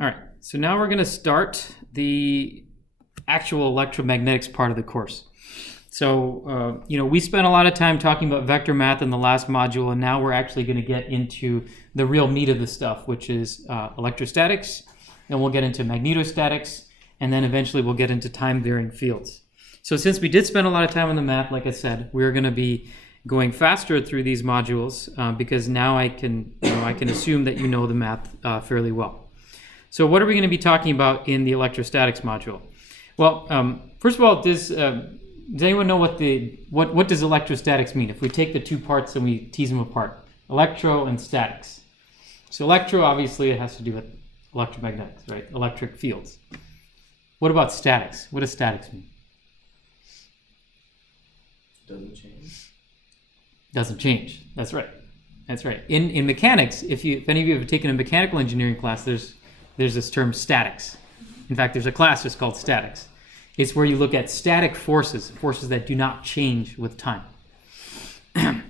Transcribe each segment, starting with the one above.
All right, so now we're going to start the actual electromagnetics part of the course. So, we spent a lot of time talking about vector math in the last module, and now we're actually going to get into the real meat of the stuff, which is electrostatics. Then we'll get into magnetostatics, and then eventually we'll get into time-varying fields. So since we did spend a lot of time on the math, like I said, we're going to be going faster through these modules because now I can assume that you know the math fairly well. So what are we going to be talking about in the electrostatics module? Well, first of all, does anyone know what does electrostatics mean? If we take the two parts and we tease them apart, electro and statics. So electro, obviously, it has to do with electromagnetics, right? Electric fields. What about statics? What does statics mean? Doesn't change. Doesn't change. That's right. That's right. In mechanics, if any of you have taken a mechanical engineering class, there's this term statics. In fact, there's a class just called statics. It's where you look at static forces that do not change with time.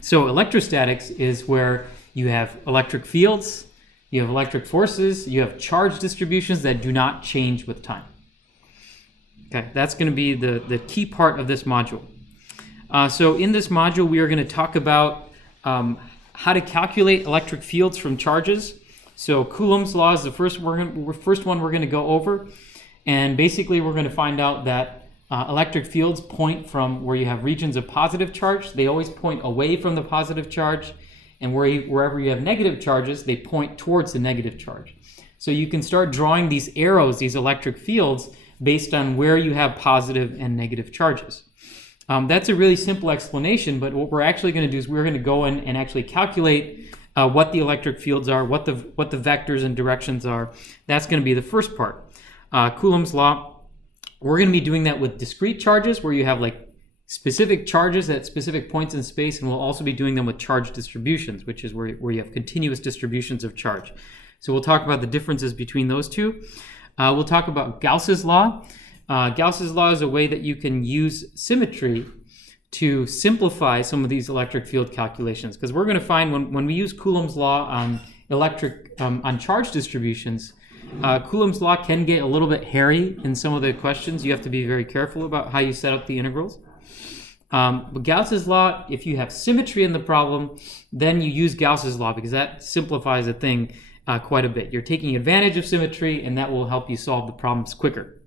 So electrostatics is where you have electric fields, you have electric forces, you have charge distributions that do not change with time. Okay, that's going to be the key part of this module. So in this module, we are going to talk about how to calculate electric fields from charges. So Coulomb's law is the first one we're going to go over. And basically, we're going to find out that electric fields point from where you have regions of positive charge. They always point away from the positive charge. And wherever you have negative charges, they point towards the negative charge. So you can start drawing these arrows, these electric fields, based on where you have positive and negative charges. That's a really simple explanation, but what we're actually going to do is we're going to go in and actually calculate what the electric fields are, what the vectors and directions are. That's going to be the first part. Coulomb's law, we're going to be doing that with discrete charges where you have like specific charges at specific points in space, and we'll also be doing them with charge distributions, which is where you have continuous distributions of charge. So we'll talk about the differences between those two. We'll talk about Gauss's law. Gauss's law is a way that you can use symmetry to simplify some of these electric field calculations, because we're going to find when we use Coulomb's law on charge distributions, Coulomb's law can get a little bit hairy in some of the questions. You have to be very careful about how you set up the integrals. But Gauss's law, if you have symmetry in the problem, then you use Gauss's law because that simplifies a thing quite a bit. You're taking advantage of symmetry, and that will help you solve the problems quicker.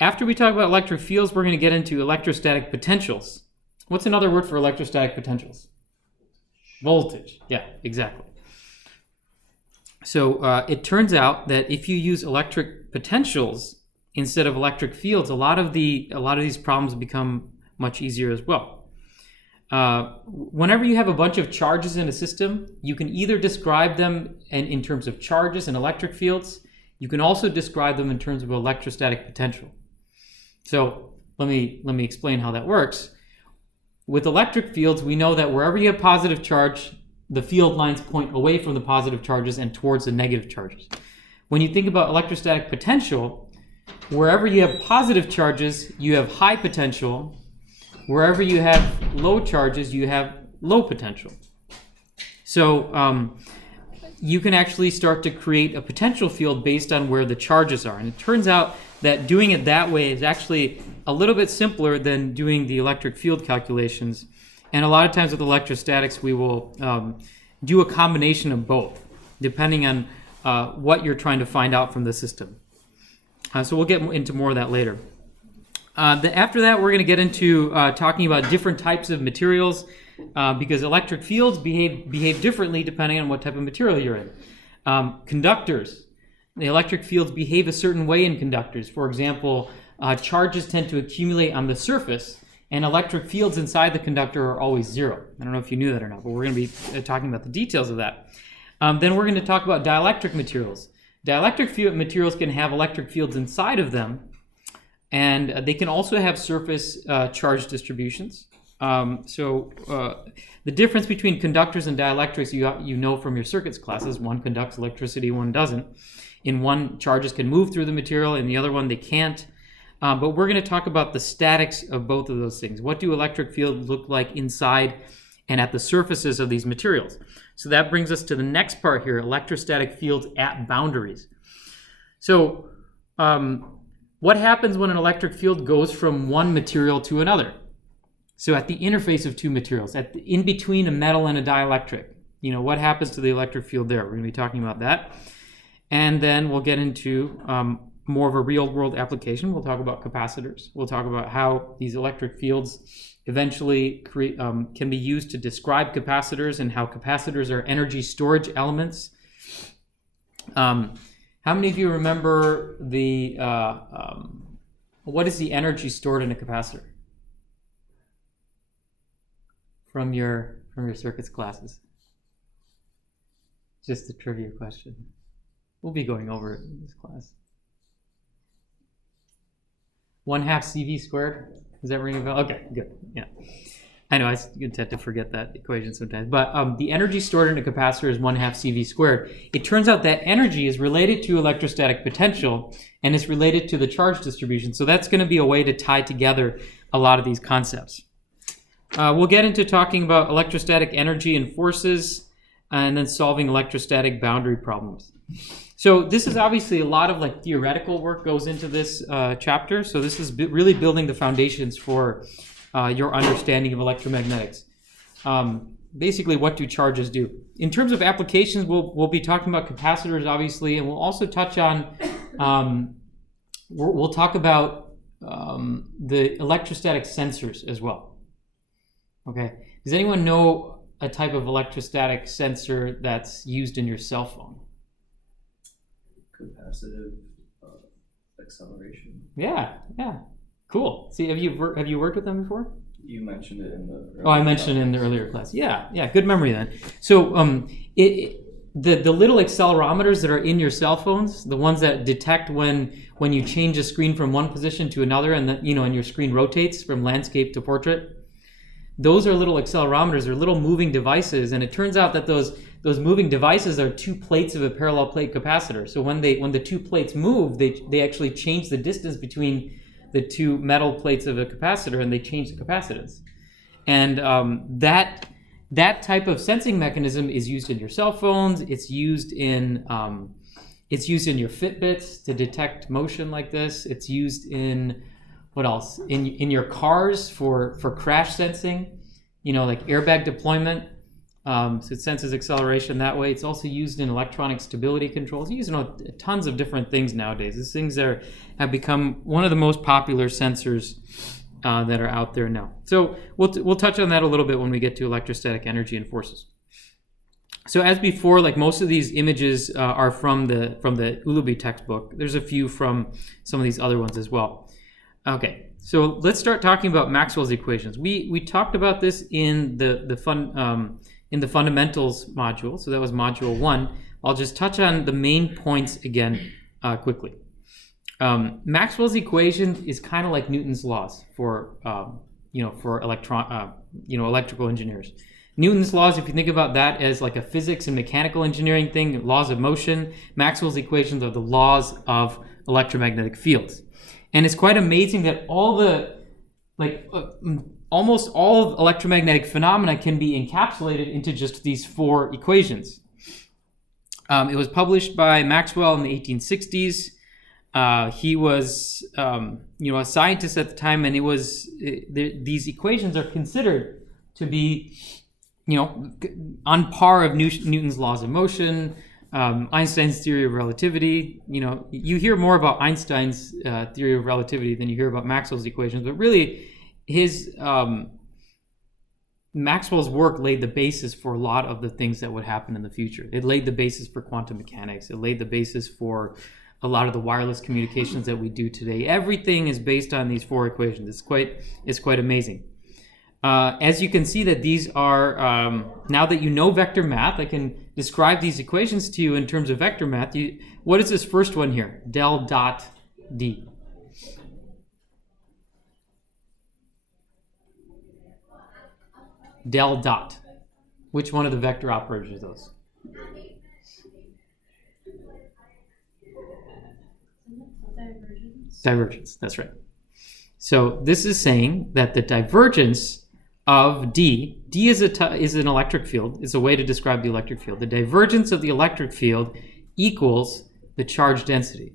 After we talk about electric fields, we're going to get into electrostatic potentials. What's another word for electrostatic potentials? Voltage. Yeah, exactly. So it turns out that if you use electric potentials instead of electric fields, a lot of these problems become much easier as well. Whenever you have a bunch of charges in a system, you can either describe them in terms of charges and electric fields. You can also describe them in terms of electrostatic potential. So let me explain how that works. With electric fields, we know that wherever you have positive charge, the field lines point away from the positive charges and towards the negative charges. When you think about electrostatic potential, wherever you have positive charges, you have high potential. Wherever you have low charges, you have low potential. So you can actually start to create a potential field based on where the charges are. And it turns out that doing it that way is actually a little bit simpler than doing the electric field calculations. And a lot of times with electrostatics, we will do a combination of both, depending on what you're trying to find out from the system. So we'll get into more of that later. After that, we're going to get into talking about different types of materials because electric fields behave differently depending on what type of material you're in. Conductors. The electric fields behave a certain way in conductors. For example, charges tend to accumulate on the surface, and electric fields inside the conductor are always zero. I don't know if you knew that or not, but we're going to be talking about the details of that. Then we're going to talk about dielectric materials. Dielectric materials can have electric fields inside of them, and they can also have surface charge distributions. The difference between conductors and dielectrics, you know from your circuits classes. One conducts electricity, one doesn't. In one, charges can move through the material, in the other one, they can't. But we're going to talk about the statics of both of those things. What do electric fields look like inside and at the surfaces of these materials? So that brings us to the next part here, electrostatic fields at boundaries. So what happens when an electric field goes from one material to another? So at the interface of two materials, in between a metal and a dielectric, what happens to the electric field there? We're going to be talking about that. And then we'll get into more of a real-world application. We'll talk about capacitors. We'll talk about how these electric fields eventually can be used to describe capacitors and how capacitors are energy storage elements. How many of you remember what is the energy stored in a capacitor? From your circuits classes? Just a trivia question. We'll be going over it in this class. 1/2 CV squared. Does that ring a bell? Okay, good. Yeah. I know I tend to forget that equation sometimes. But the energy stored in a capacitor is 1/2 CV squared. It turns out that energy is related to electrostatic potential and is related to the charge distribution. So that's going to be a way to tie together a lot of these concepts. We'll get into talking about electrostatic energy and forces and then solving electrostatic boundary problems. So this is obviously a lot of theoretical work goes into this chapter. So this is really building the foundations for your understanding of electromagnetics. Basically, what do charges do? In terms of applications, we'll be talking about capacitors, obviously, and we'll also touch on, we'll talk about the electrostatic sensors as well. Okay. Does anyone know a type of electrostatic sensor that's used in your cell phone? Capacitive acceleration. Yeah. Cool. See, have you worked with them before? You mentioned it in the. I mentioned it in the earlier class. Yeah. Good memory then. So the little accelerometers that are in your cell phones, the ones that detect when you change a screen from one position to another, and and your screen rotates from landscape to portrait. Those are little accelerometers. They're little moving devices, and it turns out that those moving devices are two plates of a parallel plate capacitor. So when the two plates move, they actually change the distance between the two metal plates of a capacitor, and they change the capacitance. And that type of sensing mechanism is used in your cell phones. It's used in your Fitbits to detect motion like this. It's used in what else? In your cars for crash sensing, like airbag deployment. So it senses acceleration that way. It's also used in electronic stability controls. It's used in tons of different things nowadays. These things have become one of the most popular sensors that are out there now. So we'll touch on that a little bit when we get to electrostatic energy and forces. So as before, most of these images are from the Coulomb textbook. There's a few from some of these other ones as well. Okay, so let's start talking about Maxwell's equations. We talked about this in the fundamentals module. So that was module 1. I'll just touch on the main points again quickly. Maxwell's equation is kind of like Newton's laws for electrical engineers. Newton's laws, if you think about that as like a physics and mechanical engineering thing, laws of motion, Maxwell's equations are the laws of electromagnetic fields. And it's quite amazing that almost all of electromagnetic phenomena can be encapsulated into just these 4 equations. It was published by Maxwell in the 1860s. He was, a scientist at the time, and these equations are considered to be, on par of Newton's laws of motion, Einstein's theory of relativity. You hear more about Einstein's theory of relativity than you hear about Maxwell's equations, but really Maxwell's work laid the basis for a lot of the things that would happen in the future. It laid the basis for quantum mechanics. It laid the basis for a lot of the wireless communications that we do today. Everything is based on these 4 equations. It's quite amazing. As you can see that these are, now that you know vector math, I can describe these equations to you in terms of vector math. What is this first one here? Del dot D. Del dot. Which one of the vector operators are those? Divergence, that's right. So this is saying that the divergence of D. D is an electric field. It's a way to describe the electric field. The divergence of the electric field equals the charge density.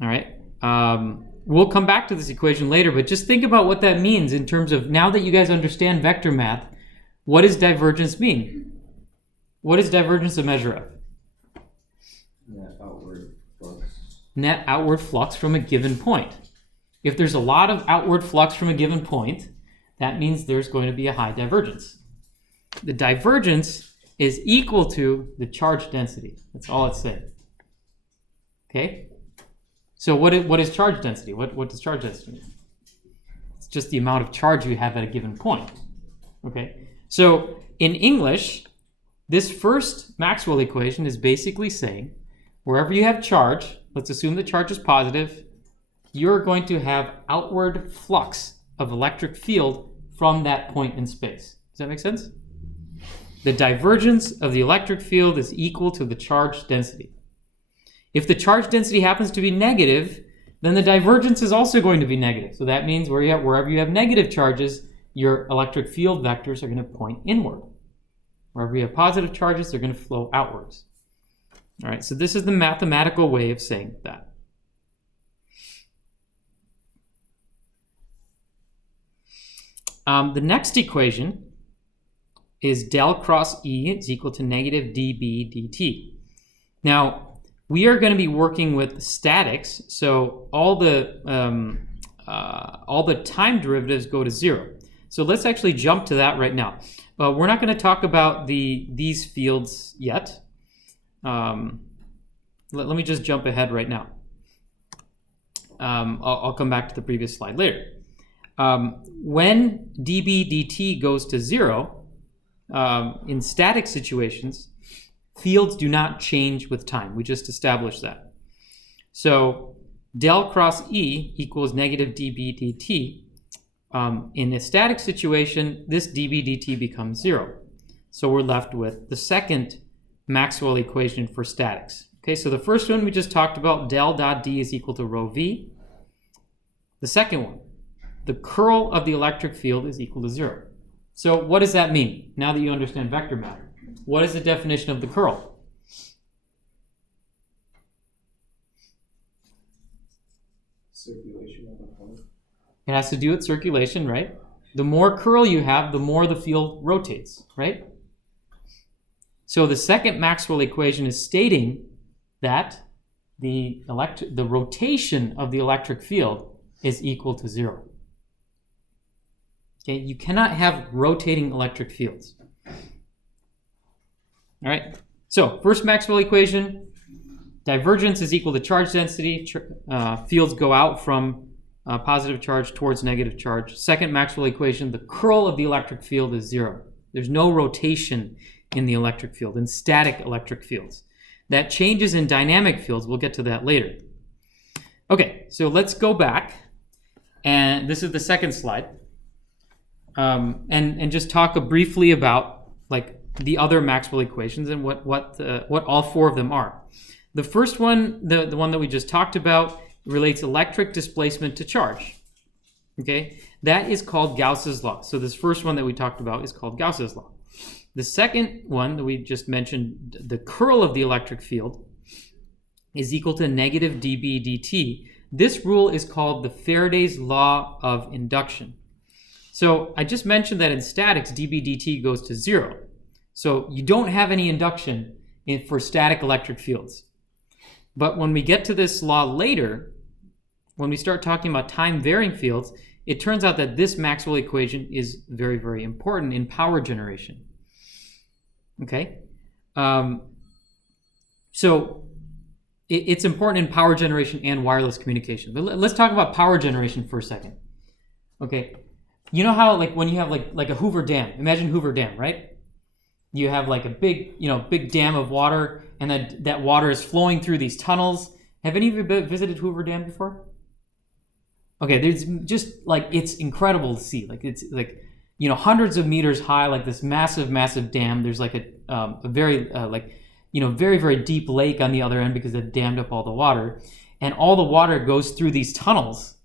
All right. We'll come back to this equation later, but just think about what that means in terms of, now that you guys understand vector math, what does divergence mean? What is divergence a measure of? Net outward flux. Net outward flux from a given point. If there's a lot of outward flux from a given point, that means there's going to be a high divergence. The divergence is equal to the charge density. That's all it's saying. Okay? So what is charge density? What does charge density mean? It's just the amount of charge you have at a given point. Okay? So in English, this first Maxwell equation is basically saying wherever you have charge, let's assume the charge is positive, you're going to have outward flux of electric field from that point in space. Does that make sense? The divergence of the electric field is equal to the charge density. If the charge density happens to be negative, then the divergence is also going to be negative. So that means wherever you have negative charges, your electric field vectors are going to point inward. Wherever you have positive charges, they're going to flow outwards. All right, so this is the mathematical way of saying that. The next equation is del cross E is equal to negative dB dt. Now, we are going to be working with statics, so all the time derivatives go to 0. So let's actually jump to that right now. We're not going to talk about these fields yet. Let me just jump ahead right now. I'll come back to the previous slide later. When dB dt goes to 0, in static situations, fields do not change with time. We just established that. So del cross E equals negative dB dt. In a static situation, this dB dt becomes 0. So we're left with the second Maxwell equation for statics. Okay, so the first one we just talked about, del dot D is equal to rho V. The second one, the curl of the electric field is equal to 0. So what does that mean? Now that you understand vector math, what is the definition of the curl? Circulation of the point. It has to do with circulation, right? The more curl you have, the more the field rotates, right? So the second Maxwell equation is stating that the rotation of the electric field is equal to 0. Okay, you cannot have rotating electric fields. All right, so first Maxwell equation, divergence is equal to charge density. Fields go out from positive charge towards negative charge. Second Maxwell equation, the curl of the electric field is 0. There's no rotation in the electric field, in static electric fields. That changes in dynamic fields. We'll get to that later. Okay, so let's go back. And this is the second slide. And just talk briefly about like the other Maxwell equations and what all four of them are. The first one, the one that we just talked about, relates electric displacement to charge. Okay, that is called Gauss's law. So this first one that we talked about is called Gauss's law. The second one that we just mentioned, the curl of the electric field, is equal to negative dB dt. This rule is called the Faraday's law of induction. So I just mentioned that in statics, dB dt goes to 0. So you don't have any induction for static electric fields. But when we get to this law later, when we start talking about time-varying fields, it turns out that this Maxwell equation is very, very important in power generation. Okay? So it's important in power generation and wireless communication. But let's talk about power generation for a second. Okay? You know how like when you have like a Hoover Dam, imagine Hoover Dam, right? You have like a big dam of water, and that water is flowing through these tunnels. Have any of you visited Hoover Dam before? Okay, there's just like, it's incredible to see. Like it's like, hundreds of meters high, like this massive, massive dam. There's like a very very, very deep lake on the other end because they've dammed up all the water, and all the water goes through these tunnels.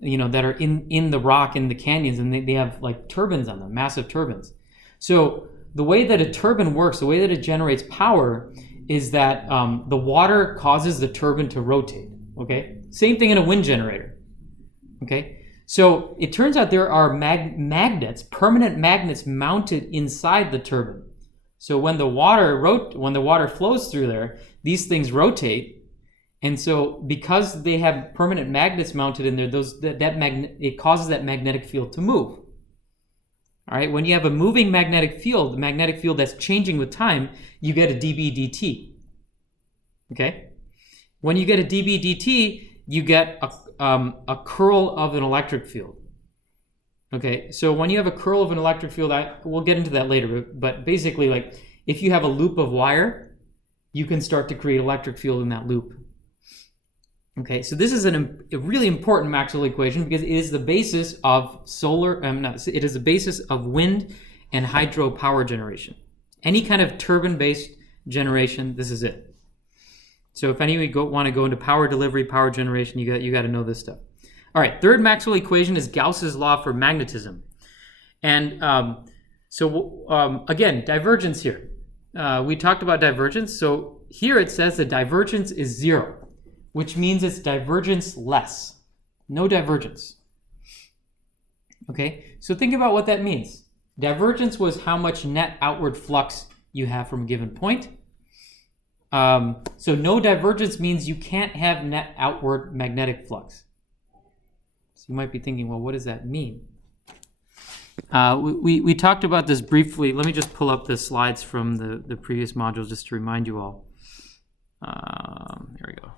that are in the rock, in the canyons, and they have like turbines on them, massive turbines. So the way that a turbine works, the way that it generates power, is that the water causes the turbine to rotate. Okay, same thing in a wind generator. Okay, so it turns out there are magnets, permanent magnets mounted inside the turbine. So when the water flows through there, these things rotate. And so because they have permanent magnets mounted in there, it causes that magnetic field to move. All right, when you have a moving magnetic field, the magnetic field that's changing with time, you get a dB dt. Okay? When you get a dB dt, you get a curl of an electric field. Okay, so when you have a curl of an electric field, we'll get into that later, but basically, like, if you have a loop of wire, you can start to create electric field in that loop. Okay, so this is a really important Maxwell equation because it is the basis of it is the basis of wind and hydro power generation. Any kind of turbine-based generation, this is it. So if any of you want to go into power delivery, power generation, you got to know this stuff. All right, third Maxwell equation is Gauss's law for magnetism. And again, divergence here. We talked about divergence. So here it says the divergence is 0. Which means it's divergence less. No divergence. Okay, so think about what that means. Divergence was how much net outward flux you have from a given point. So no divergence means you can't have net outward magnetic flux. So you might be thinking, well, what does that mean? We talked about this briefly. Let me just pull up the slides from the previous modules just to remind you all. Here we go.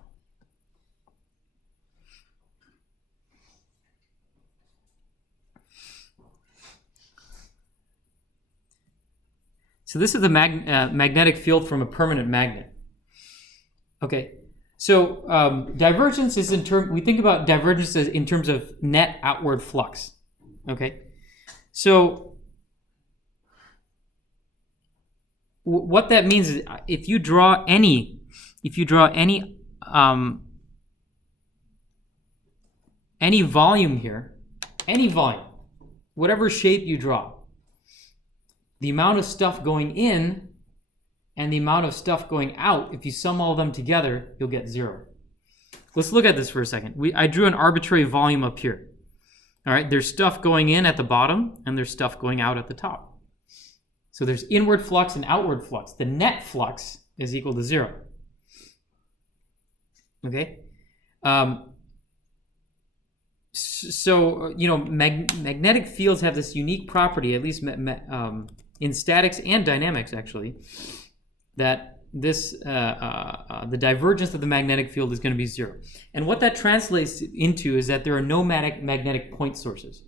So this is the magnetic field from a permanent magnet. Okay, so divergence is we think about divergence as in terms of net outward flux. Okay, so what that means is if you draw any volume here, any volume, whatever shape you draw, the amount of stuff going in and the amount of stuff going out, if you sum all of them together, you'll get 0. Let's look at this for a second. I drew an arbitrary volume up here. All right, there's stuff going in at the bottom and there's stuff going out at the top. So there's inward flux and outward flux. The net flux is equal to 0. Okay? So, magnetic fields have this unique property, at least in statics and dynamics, actually, that the divergence of the magnetic field is going to be 0. And what that translates into is that there are no magnetic point sources.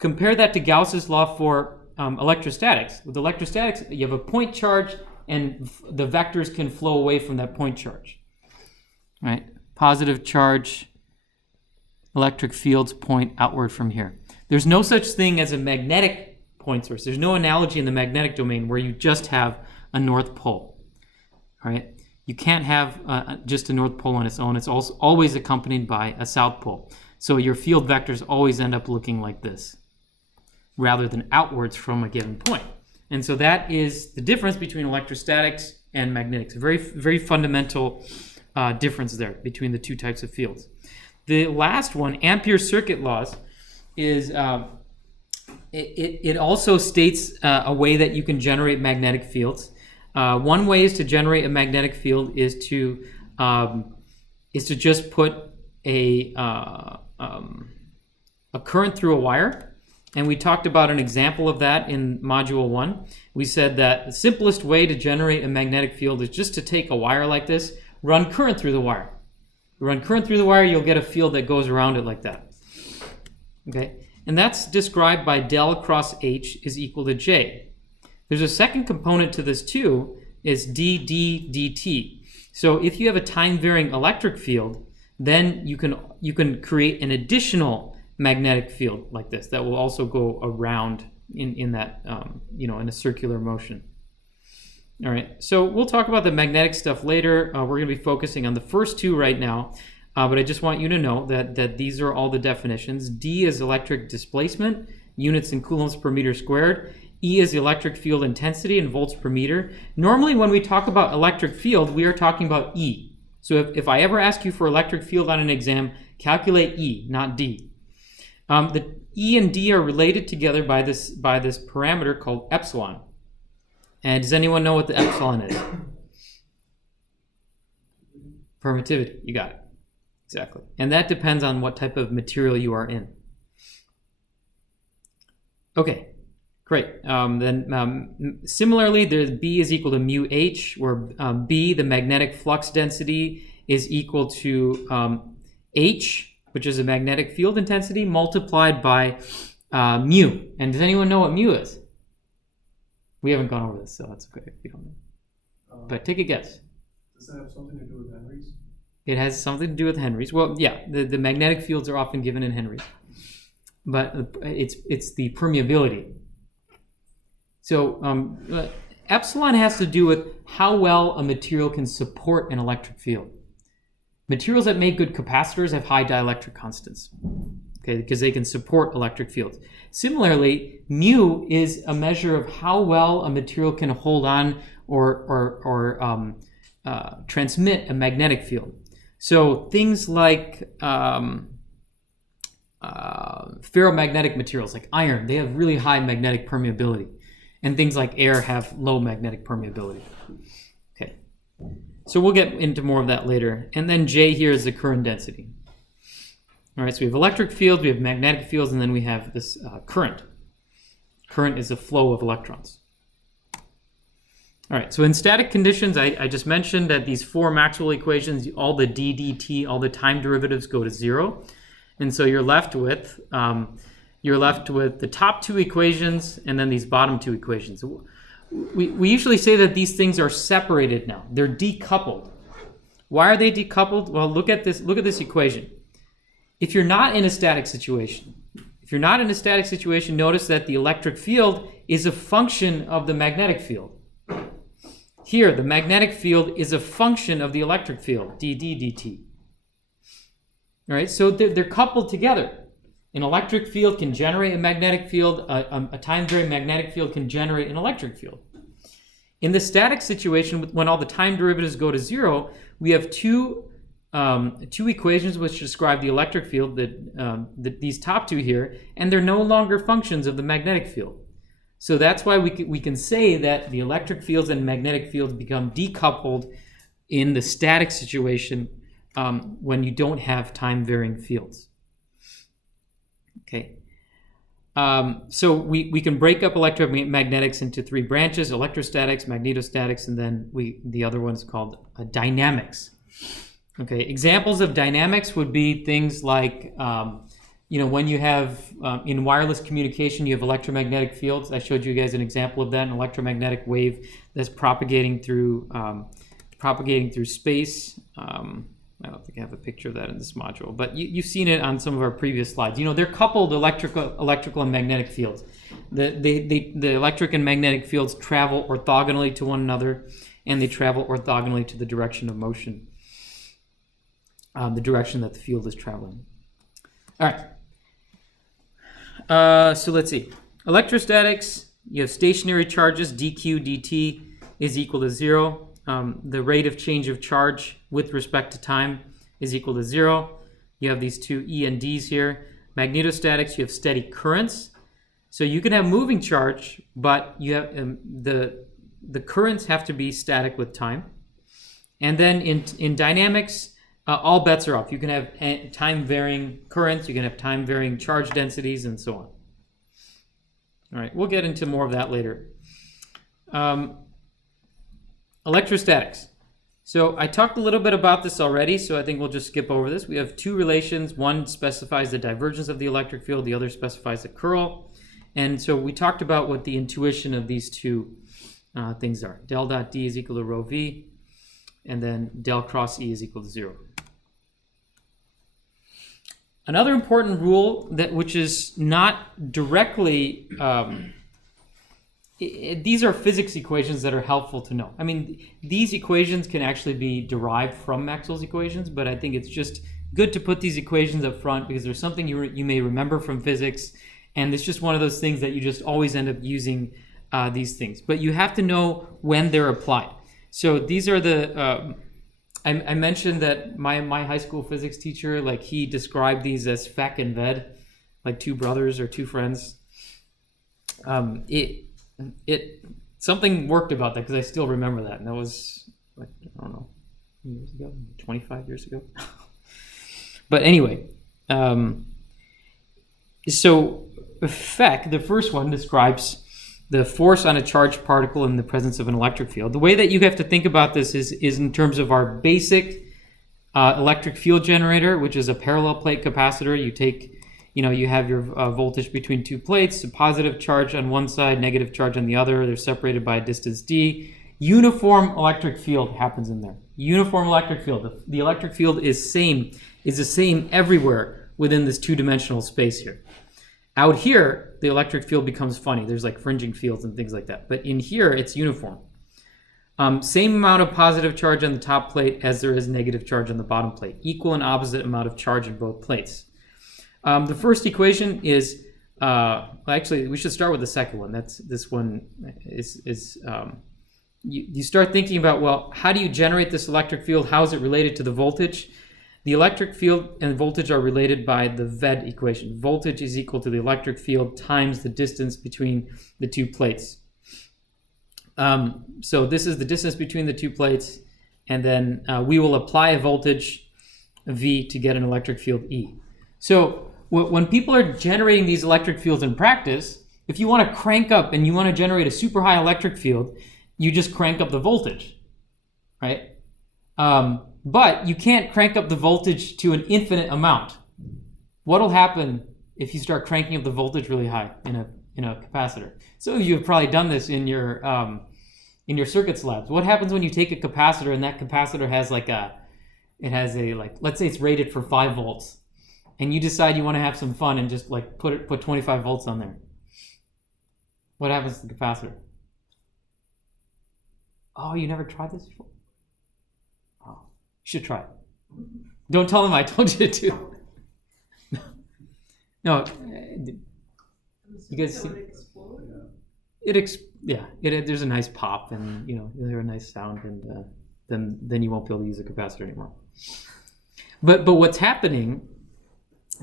Compare that to Gauss's law for electrostatics. With electrostatics, you have a point charge, and the vectors can flow away from that point charge. Right? Positive charge, electric fields point outward from here. There's no such thing as a magnetic point source. There's no analogy in the magnetic domain where you just have a north pole. All right? You can't have just a north pole on its own. It's also always accompanied by a south pole. So your field vectors always end up looking like this, rather than outwards from a given point. And so that is the difference between electrostatics and magnetics. A very, very fundamental difference there between the two types of fields. The last one, Ampere's circuit laws, is it also states a way that you can generate magnetic fields. One way is to generate a magnetic field is to just put a current through a wire. And we talked about an example of that in Module 1. We said that the simplest way to generate a magnetic field is just to take a wire like this, run current through the wire. Run current through the wire, you'll get a field that goes around it like that. Okay, and that's described by del cross H is equal to J. There's a second component to this too, is d dt. So if you have a time-varying electric field, then you can create an additional magnetic field like this that will also go around in that in a circular motion. All right, so we'll talk about the magnetic stuff later. We're going to be focusing on the first two right now. but I just want you to know that these are all the definitions. D is electric displacement, units in coulombs per meter squared. E is the electric field intensity in volts per meter. Normally when we talk about electric field, we are talking about E. So if I ever ask you for electric field on an exam, calculate E, not D. The E and D are related together by this parameter called epsilon. And does anyone know what the epsilon is? Permittivity, you got it. Exactly. And that depends on what type of material you are in. Okay, great. Similarly, there's B is equal to mu H, where B, the magnetic flux density, is equal to H, which is a magnetic field intensity, multiplied by mu. And does anyone know what mu is? We haven't gone over this, so that's okay if you don't know. But take a guess. Does that have something to do with henries? It has something to do with henries. Well, yeah, the magnetic fields are often given in henries, but it's the permeability. So epsilon has to do with how well a material can support an electric field. Materials that make good capacitors have high dielectric constants, okay, because they can support electric fields. Similarly, mu is a measure of how well a material can hold on or transmit a magnetic field. So things like ferromagnetic materials like iron, they have really high magnetic permeability. And things like air have low magnetic permeability. Okay, so we'll get into more of that later. And then J here is the current density. All right, so we have electric fields, we have magnetic fields, and then we have this current. Current is the flow of electrons. All right, so in static conditions, I just mentioned that these four Maxwell equations, all the d, dt, all the time derivatives go to 0. And so you're left with the top two equations and then these bottom two equations. We usually say that these things are separated now. They're decoupled. Why are they decoupled? Well, look at this equation. If you're not in a static situation, notice that the electric field is a function of the magnetic field. Here, the magnetic field is a function of the electric field, d dt. All right, so they're coupled together. An electric field can generate a magnetic field. A time-varying magnetic field can generate an electric field. In the static situation, when all the time derivatives go to 0, we have two equations which describe the electric field, these top two here, and they're no longer functions of the magnetic field. So that's why we can say that the electric fields and magnetic fields become decoupled in the static situation when you don't have time-varying fields. Okay. So we can break up electromagnetics into three branches: electrostatics, magnetostatics, and then the other one is called dynamics. Okay. Examples of dynamics would be things like when you have in wireless communication, you have electromagnetic fields. I showed you guys an example of that, an electromagnetic wave that's propagating through space. I don't think I have a picture of that in this module, but you've seen it on some of our previous slides. They're coupled electrical and magnetic fields. The electric and magnetic fields travel orthogonally to one another, and they travel orthogonally to the direction of motion, the direction that the field is traveling. All right. So let's see. Electrostatics, you have stationary charges, dq dt is equal to 0. The rate of change of charge with respect to time is equal to 0. You have these two E and D's here. Magnetostatics, you have steady currents. So you can have moving charge, but you have the currents have to be static with time. And then in dynamics, all bets are off. You can have time-varying currents, you can have time-varying charge densities, and so on. All right, we'll get into more of that later. Electrostatics. So I talked a little bit about this already, so I think we'll just skip over this. We have two relations. One specifies the divergence of the electric field, the other specifies the curl. And so we talked about what the intuition of these two things are. Del dot D is equal to rho V, and then del cross E is equal to 0. Another important rule which is not directly these are physics equations that are helpful to know. I mean, these equations can actually be derived from Maxwell's equations, but I think it's just good to put these equations up front because there's something you may remember from physics, and it's just one of those things that you just always end up using these things. But you have to know when they're applied. So these are the, I mentioned that my high school physics teacher, like he described these as Fek and Ved, like two brothers or two friends. Something worked about that because I still remember that, and that was like, I don't know, years ago, 25 years ago. But anyway, so Fek, the first one, describes the force on a charged particle in the presence of an electric field. The way that you have to think about this is in terms of our basic electric field generator, which is a parallel plate capacitor. You have your voltage between two plates, a positive charge on one side, negative charge on the other. They're separated by a distance d. Uniform electric field happens in there. Uniform electric field. The electric field is the same everywhere within this two-dimensional space here. Out here, the electric field becomes funny. There's like fringing fields and things like that. But in here, it's uniform. Same amount of positive charge on the top plate as there is negative charge on the bottom plate. Equal and opposite amount of charge in both plates. The first equation is, actually, we should start with the second one. This one is you start thinking about, well, how do you generate this electric field? How is it related to the voltage? The electric field and voltage are related by the Ved equation. Voltage is equal to the electric field times the distance between the two plates. So this is the distance between the two plates, and then we will apply a voltage V to get an electric field E. So when people are generating these electric fields in practice, if you want to crank up and you want to generate a super high electric field, you just crank up the voltage, right? But you can't crank up the voltage to an infinite amount. What'll happen if you start cranking up the voltage really high in a capacitor? So you've probably done this in your circuits labs. What happens when you take a capacitor and that capacitor has let's say it's rated for 5 volts, and you decide you want to have some fun and just like put 25 volts on there? What happens to the capacitor? Oh, you never tried this before? Oh, you should try it. Don't tell them I told you to. No, you guys see? There's a nice pop, and you hear a nice sound, and then you won't be able to use the capacitor anymore. But what's happening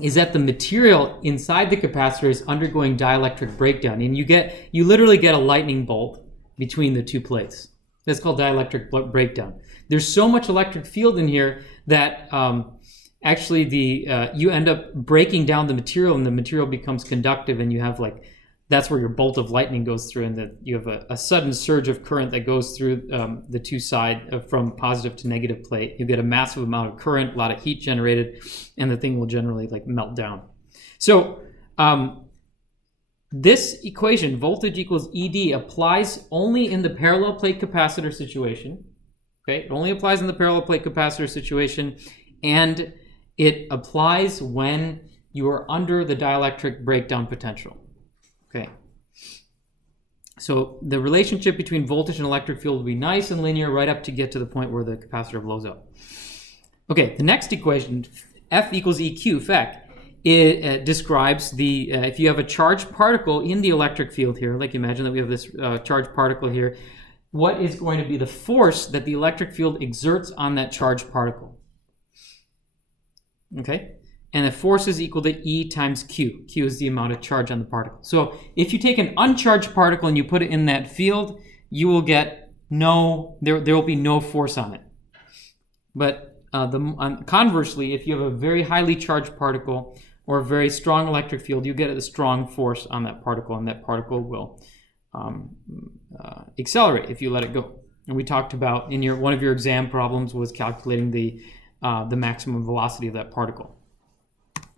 is that the material inside the capacitor is undergoing dielectric breakdown, and you literally get a lightning bolt between the two plates. That's called dielectric breakdown. There's so much electric field in here that actually you end up breaking down the material, and the material becomes conductive, and you have that's where your bolt of lightning goes through, and that you have a sudden surge of current that goes through the two sides from positive to negative plate. You get a massive amount of current, a lot of heat generated, and the thing will generally melt down. So this equation, voltage equals ED, applies only in the parallel plate capacitor situation. Okay, it only applies in the parallel plate capacitor situation, and it applies when you are under the dielectric breakdown potential. Okay, so the relationship between voltage and electric field will be nice and linear right up to get to the point where the capacitor blows up. Okay, the next equation, F equals EQ, Fek, it describes if you have a charged particle in the electric field here, like imagine that we have this charged particle here, what is going to be the force that the electric field exerts on that charged particle? Okay? And the force is equal to E times Q. Q is the amount of charge on the particle. So if you take an uncharged particle and you put it in that field, you will get there will be no force on it. But conversely, if you have a very highly charged particle or a very strong electric field, you get a strong force on that particle, and that particle will accelerate if you let it go. And we talked about one of your exam problems was calculating the maximum velocity of that particle.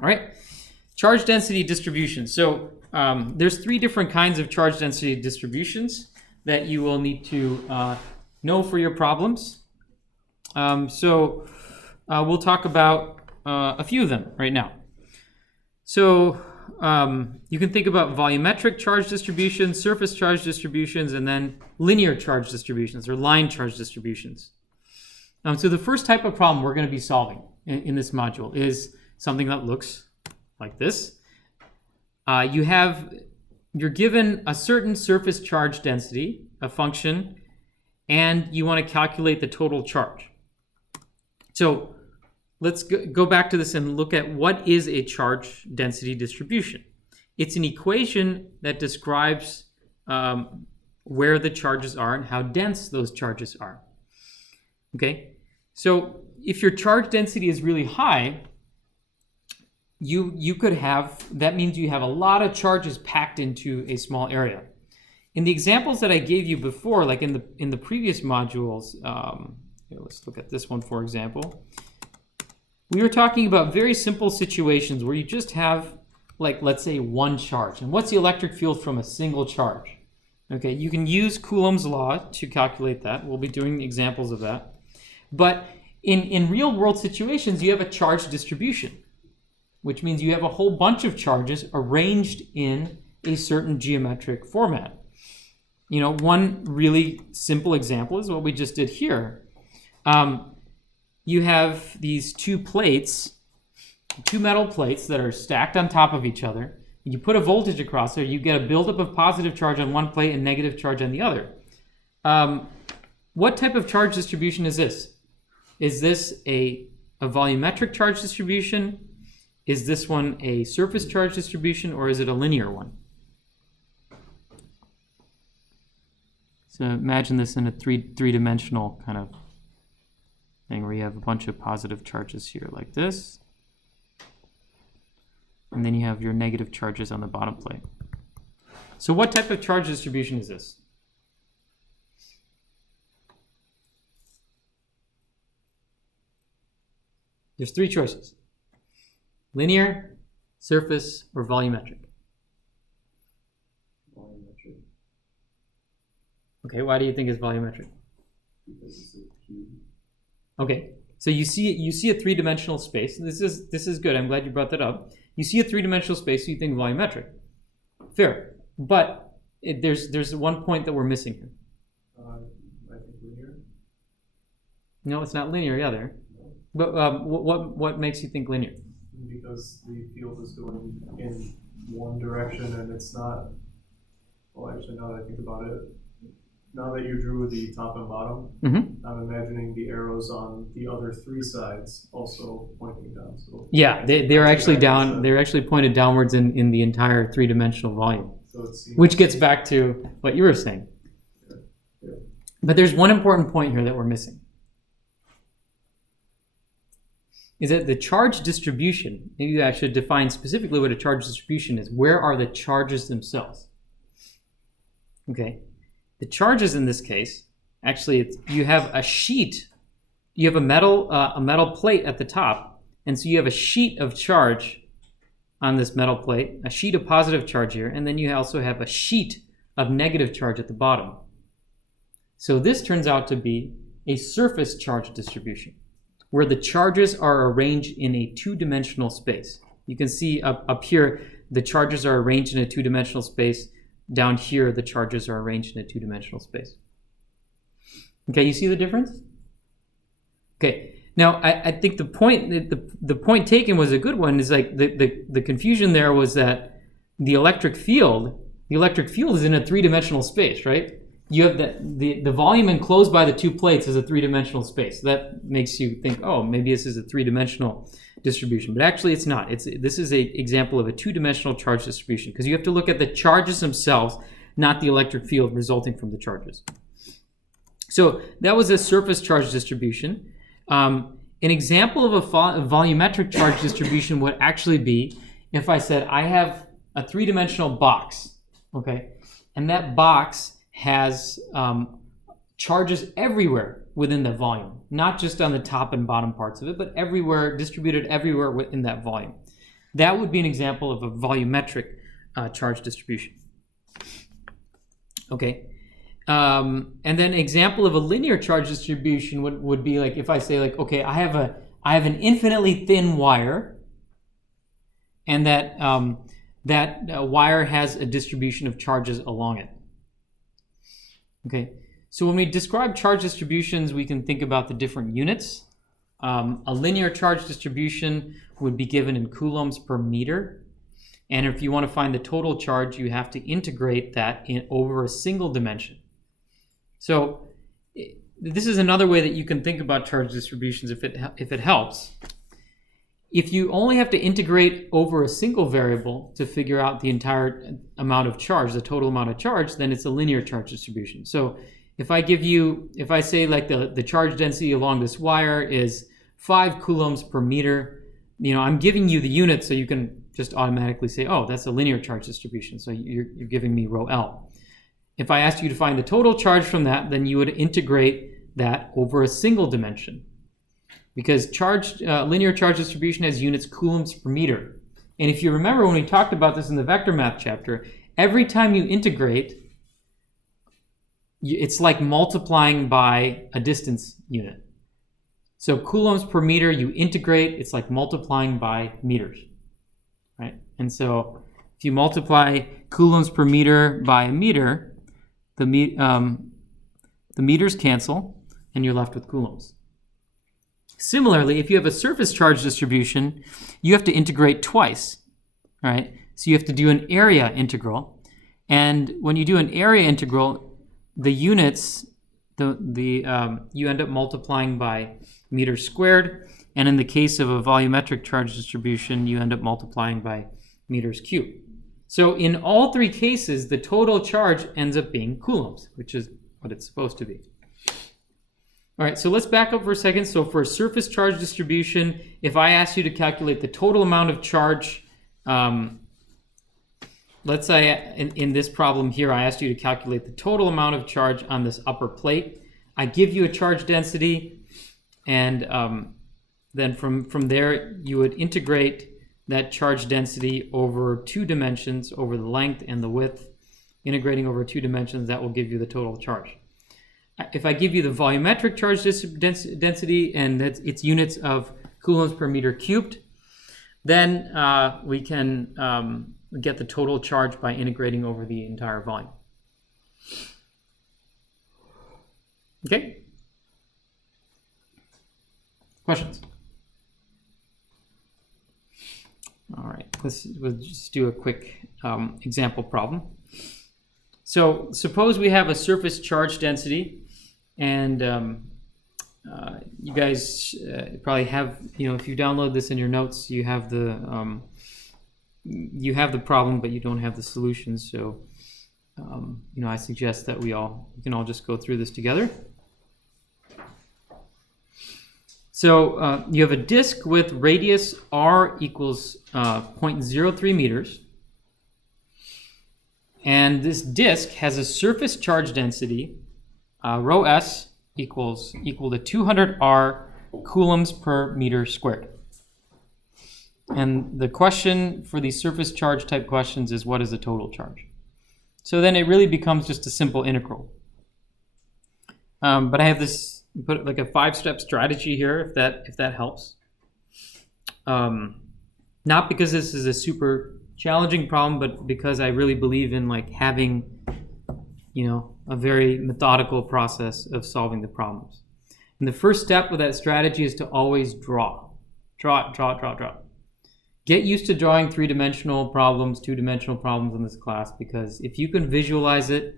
All right, charge density distribution. So there's 3 different kinds of charge density distributions that you will need to know for your problems. So we'll talk about a few of them right now. So you can think about volumetric charge distributions, surface charge distributions, and then linear charge distributions or line charge distributions. So the first type of problem we're going to be solving in this module is something that looks like this. You're given a certain surface charge density, a function, and you want to calculate the total charge. So let's go back to this and look at what is a charge density distribution. It's an equation that describes where the charges are and how dense those charges are. Okay, so if your charge density is really high, you could have, that means you have a lot of charges packed into a small area. In the examples that I gave you before, like in the previous modules, here, let's look at this one for example. We were talking about very simple situations where you just have, like, let's say one charge. And what's the electric field from a single charge? Okay, you can use Coulomb's law to calculate that. We'll be doing examples of that. But in real world situations, you have a charge distribution, which means you have a whole bunch of charges arranged in a certain geometric format. You know, one really simple example is what we just did here. You have these two metal plates that are stacked on top of each other. You put a voltage across there, you get a buildup of positive charge on one plate and negative charge on the other. What type of charge distribution is this? Is this a volumetric charge distribution? Is this one a surface charge distribution, or is it a linear one? So imagine this in a three-dimensional kind of thing where you have a bunch of positive charges here like this. And then you have your negative charges on the bottom plate. So what type of charge distribution is this? There's three choices: linear, surface, or volumetric. Volumetric. Okay, why do you think it's volumetric? Because it's a cube. Okay, so you see a three-dimensional space. This is good. I'm glad you brought that up. You see a three-dimensional space, so you think volumetric. Fair, but there's one point that we're missing here. I think linear. No, it's not linear either. But what makes you think linear? Because the field is going in one direction and it's not, well, actually, now that I think about it, now that you drew the top and bottom, I'm imagining the arrows on the other three sides also pointing down. So yeah, they're actually down. They're actually pointed downwards in the entire three-dimensional volume, so it seems, which gets back to what you were saying. Yeah. But there's one important point here that we're missing. Is that the charge distribution, maybe I should define specifically what a charge distribution is. Where are the charges themselves? Okay, the charges in this case, actually, you have a sheet, you have a metal plate at the top, and so you have a sheet of charge on this metal plate, a sheet of positive charge here, and then you also have a sheet of negative charge at the bottom. So this turns out to be a surface charge distribution, where the charges are arranged in a two-dimensional space. You can see up here, the charges are arranged in a two-dimensional space. Down here, the charges are arranged in a two-dimensional space. Okay, you see the difference? Okay, now I think the point taken was a good one. Is like the confusion there was that the electric field is in a three-dimensional space, right? You have the volume enclosed by the two plates is a three-dimensional space. That makes you think, oh, maybe this is a three-dimensional distribution. But actually, it's not. This is an example of a two-dimensional charge distribution, because you have to look at the charges themselves, not the electric field resulting from the charges. So that was a surface charge distribution. An example of a volumetric charge distribution would actually be if I said I have a three-dimensional box, okay, and that box has charges everywhere within the volume, not just on the top and bottom parts of it, but everywhere, distributed everywhere within that volume. That would be an example of a volumetric charge distribution. Okay, and then example of a linear charge distribution would be like if I say like, okay, I have an infinitely thin wire, and that wire has a distribution of charges along it. Okay, so when we describe charge distributions, we can think about the different units a linear charge distribution would be given in coulombs per meter. And if you want to find the total charge, you have to integrate that over a single dimension. So this is another way that you can think about charge distributions if it helps. If you only have to integrate over a single variable to figure out the entire amount of charge, the total amount of charge, then it's a linear charge distribution. So if I say like the charge density along this wire is 5 coulombs per meter, I'm giving you the unit so you can just automatically say, oh, that's a linear charge distribution. So you're giving me rho L. If I asked you to find the total charge from that, then you would integrate that over a single dimension. Because linear charge distribution has units coulombs per meter. And if you remember when we talked about this in the vector math chapter, every time you integrate, it's like multiplying by a distance unit. So coulombs per meter, you integrate, it's like multiplying by meters, right? And so if you multiply coulombs per meter by a meter, the meters cancel, and you're left with coulombs. Similarly, if you have a surface charge distribution, you have to integrate twice, right? So you have to do an area integral. And when you do an area integral, the units, you end up multiplying by meters squared. And in the case of a volumetric charge distribution, you end up multiplying by meters cubed. So in all three cases, the total charge ends up being coulombs, which is what it's supposed to be. All right, so let's back up for a second. So for a surface charge distribution, if I ask you to calculate the total amount of charge, let's say in this problem here, I asked you to calculate the total amount of charge on this upper plate. I give you a charge density, and then from there, you would integrate that charge density over 2 dimensions, over the length and the width. Integrating over 2 dimensions, that will give you the total charge. If I give you the volumetric charge density, and that's its units of coulombs per meter cubed, then we can get the total charge by integrating over the entire volume. Okay? Questions? All right, we'll just do a quick example problem. So suppose we have a surface charge density, and you guys probably have, if you download this in your notes, you have the problem, but you don't have the solution. So I suggest that we can all just go through this together. So you have a disk with radius r equals 0.03 meters. And this disk has a surface charge density, rho s equal to 200 r coulombs per meter squared. And the question for these surface charge type questions is, what is the total charge? So then it really becomes just a simple integral. But I have this, put like a 5-step strategy here, if that helps. Not because this is a super challenging problem, but because I really believe in like having, a very methodical process of solving the problems. And the first step of that strategy is to always draw. Get used to drawing 3-dimensional problems, 2-dimensional problems in this class, because if you can visualize it,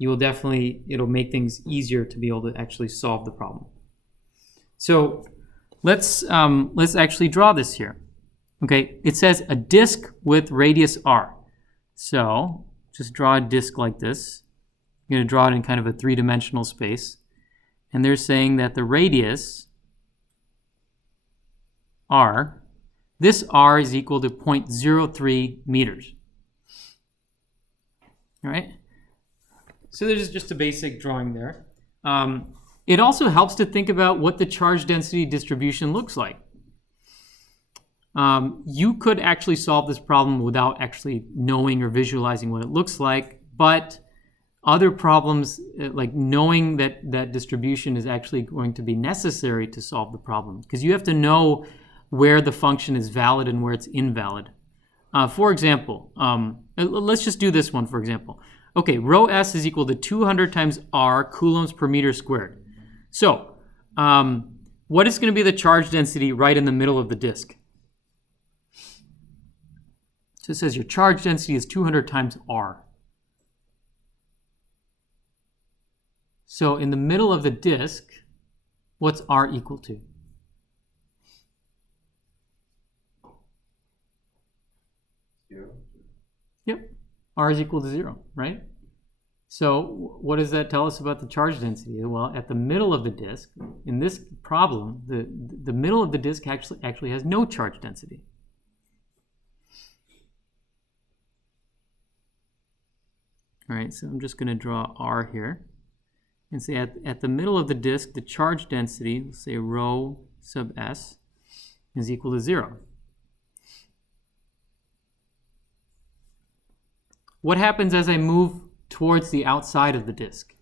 it'll make things easier to be able to actually solve the problem. So let's actually draw this here. Okay, it says a disk with radius r. So just draw a disk like this. You're going to draw it in kind of a 3-dimensional space. And they're saying that the radius r, this r is equal to 0.03 meters. All right? So there's just a basic drawing there. It also helps to think about what the charge density distribution looks like. You could actually solve this problem without actually knowing or visualizing what it looks like, but other problems, like knowing that distribution is actually going to be necessary to solve the problem, because you have to know where the function is valid and where it's invalid. For example, let's just do this one, for example. Okay, rho s is equal to 200 times r coulombs per meter squared. So, what is going to be the charge density right in the middle of the disk? So it says your charge density is 200 times R. So in the middle of the disk, what's R equal to? Zero. Yep, R is equal to 0, right? So what does that tell us about the charge density? Well, at the middle of the disk, in this problem, the middle of the disk actually has no charge density. All right, so I'm just going to draw R here and say at the middle of the disk, the charge density, let's say rho sub s, is equal to 0. What happens as I move towards the outside of the disk?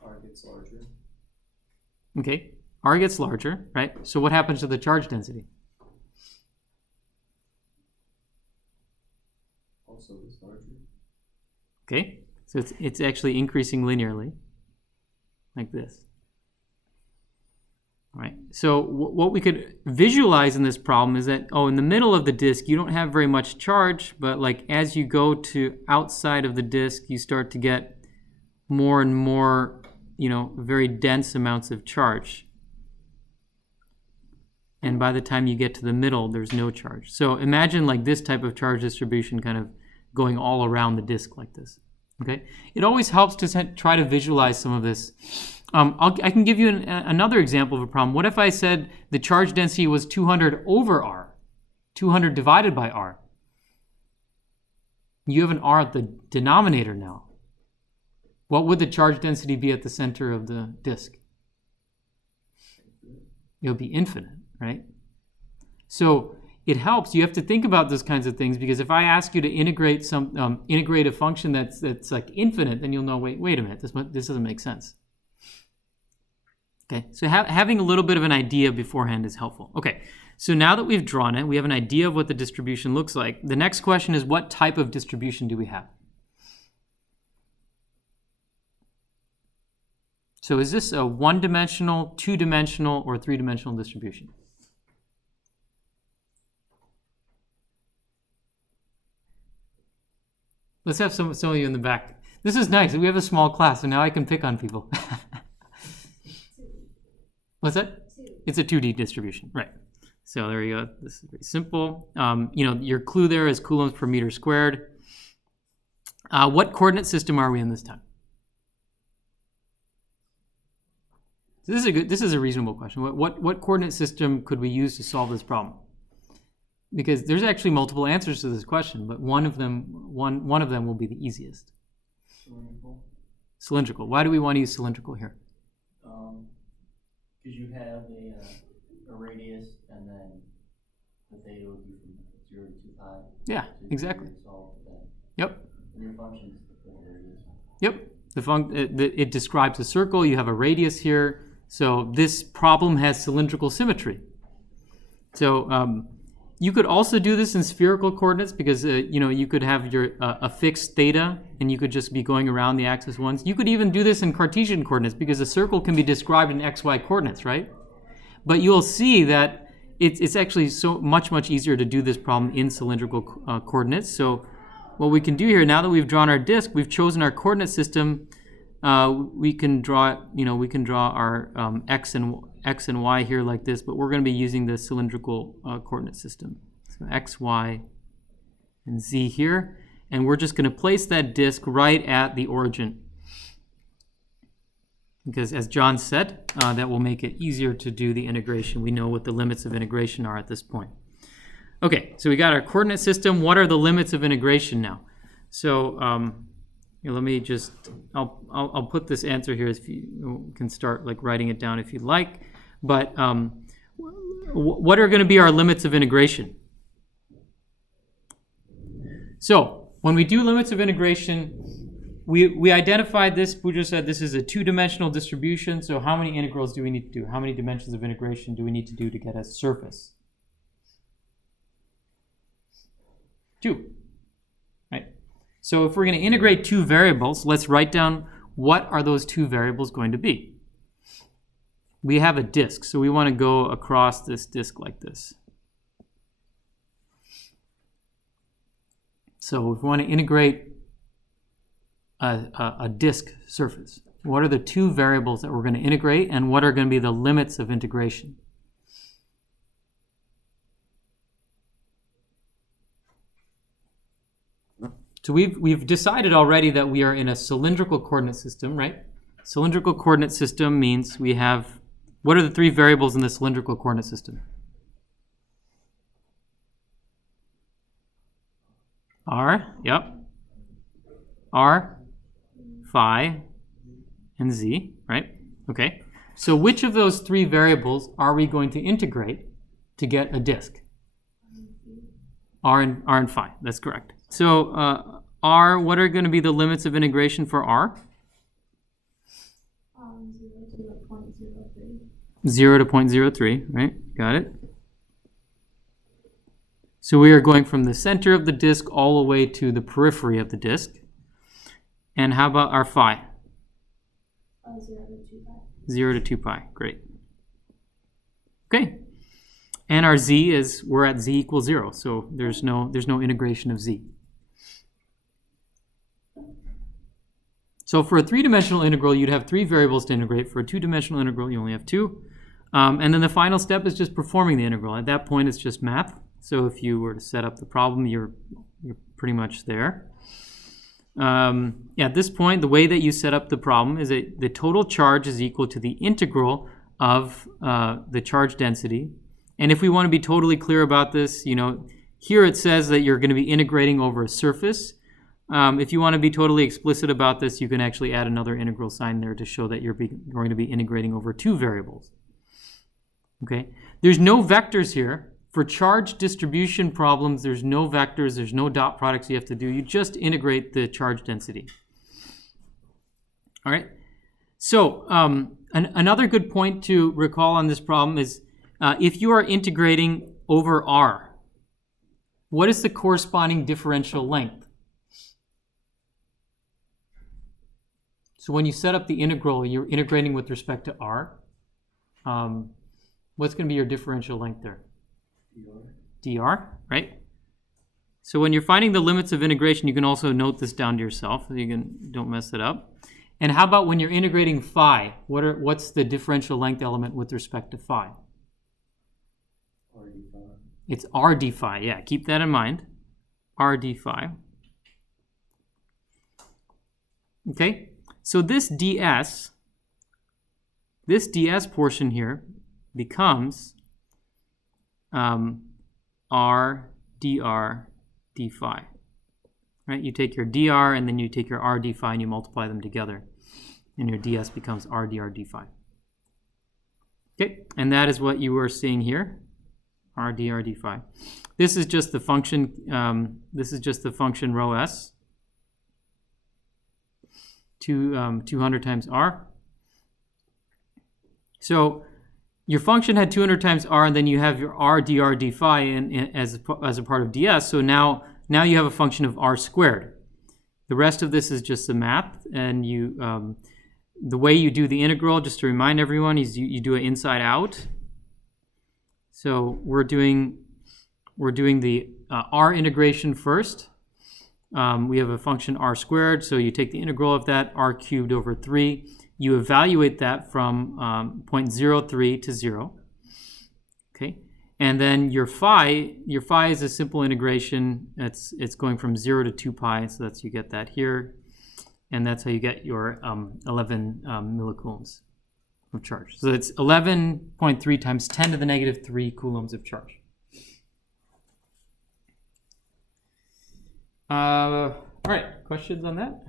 R gets larger. Okay, R gets larger, right? So what happens to the charge density? Also gets larger. Okay, so it's actually increasing linearly, like this. All right, so what we could visualize in this problem is that, in the middle of the disk, you don't have very much charge, but like as you go to outside of the disk, you start to get more and more, very dense amounts of charge. And by the time you get to the middle, there's no charge. So imagine like this type of charge distribution kind of going all around the disk like this, okay? It always helps to try to visualize some of this. I can give you another example of a problem. What if I said the charge density was 200 over R, 200 divided by R? You have an R at the denominator now. What would the charge density be at the center of the disk? It would be infinite, right? So it helps. You have to think about those kinds of things, because if I ask you to integrate integrate a function that's like infinite, then you'll know, wait a minute, this doesn't make sense. Okay, so having a little bit of an idea beforehand is helpful. Okay, so now that we've drawn it, we have an idea of what the distribution looks like. The next question is, what type of distribution do we have? So is this a one-dimensional, two-dimensional, or three-dimensional distribution? Let's have some of you in the back. This is nice. We have a small class, so now I can pick on people. What's that? It's a 2D distribution, right? So there you go. This is very simple. Your clue there is coulombs per meter squared. What coordinate system are we in this time? So this is a reasonable question. What coordinate system could we use to solve this problem? Because there's actually multiple answers to this question, but one of them will be the easiest. Cylindrical. Cylindrical. Why do we want to use cylindrical here? Because you have a radius, and then the theta would be from 0 to 2 pi. Yeah, exactly. Yep. And your function is the radius. Yep. It describes a circle. You have a radius here. So this problem has cylindrical symmetry. So you could also do this in spherical coordinates, because you could have your a fixed theta, and you could just be going around the axis once. You could even do this in Cartesian coordinates, because a circle can be described in xy coordinates, right? But you'll see that it's actually so much easier to do this problem in cylindrical coordinates. So what we can do here, now that we've drawn our disk, we've chosen our coordinate system. We can draw our x and y here like this, but we're going to be using the cylindrical coordinate system. So x, y, and z here, and we're just going to place that disk right at the origin, because as John said, that will make it easier to do the integration. We know what the limits of integration are at this point. Okay, so we got our coordinate system. What are the limits of integration now? So let me just, I'll put this answer here, if you can start like writing it down if you'd like. But what are going to be our limits of integration? So when we do limits of integration, we identified this. We just said this is a two-dimensional distribution. So how many integrals do we need to do? How many dimensions of integration do we need to do to get a surface? 2. So if we're going to integrate two variables, let's write down what are those two variables going to be. We have a disk, so we want to go across this disk like this. So if we want to integrate a disk surface, what are the two variables that we're going to integrate, and what are going to be the limits of integration? So we've decided already that we are in a cylindrical coordinate system, right? Cylindrical coordinate system means we have, what are the three variables in the cylindrical coordinate system? R, yep. R, phi, and z, right? Okay. So which of those three variables are we going to integrate to get a disk? R and phi, that's correct. So R, what are going to be the limits of integration for R? 0 to 0.03, right? Got it. So we are going from the center of the disk all the way to the periphery of the disk. And how about our phi? 0 to 2 pi, great. Okay. And our z is, we're at z equals 0, so there's no integration of z. So for a three-dimensional integral, you'd have three variables to integrate. For a two-dimensional integral, you only have two. And then the final step is just performing the integral. At that point, it's just math. So if you were to set up the problem, you're pretty much there. At this point, the way that you set up the problem is that the total charge is equal to the integral of the charge density. And if we want to be totally clear about this, here it says that you're going to be integrating over a surface. If you want to be totally explicit about this, you can actually add another integral sign there to show that you're going to be integrating over two variables. Okay? There's no vectors here. For charge distribution problems, there's no vectors, there's no dot products you have to do. You just integrate the charge density. All right? So another good point to recall on this problem is if you are integrating over R, what is the corresponding differential length? So when you set up the integral, you're integrating with respect to R. What's going to be your differential length there? dr, right? So when you're finding the limits of integration, you can also note this down to yourself so don't mess it up. And how about when you're integrating phi? What's the differential length element with respect to phi? R d phi. It's r d phi, yeah, keep that in mind. R d phi. Okay, so this ds portion here becomes r dr d phi. Right? You take your dr and then you take your r d phi and you multiply them together. And your ds becomes r dr d phi. Okay, and that is what you were seeing here, r dr d phi. This is just the function. Rho s. 200 times r. So your function had 200 times r, and then you have your r dr d phi as a part of ds. So now you have a function of r squared. The rest of this is just the math, and the way you do the integral, just to remind everyone, is you do it inside out. So we're doing the r integration first. We have a function r squared, so you take the integral of that, r cubed over 3. You evaluate that from 0.03 to 0. Okay, and then your phi is a simple integration. It's going from 0 to 2 pi, so you get that here, and that's how you get your 11 millicoulombs of charge. So it's 11.3 times 10 to the negative 3 coulombs of charge. All right, questions on that?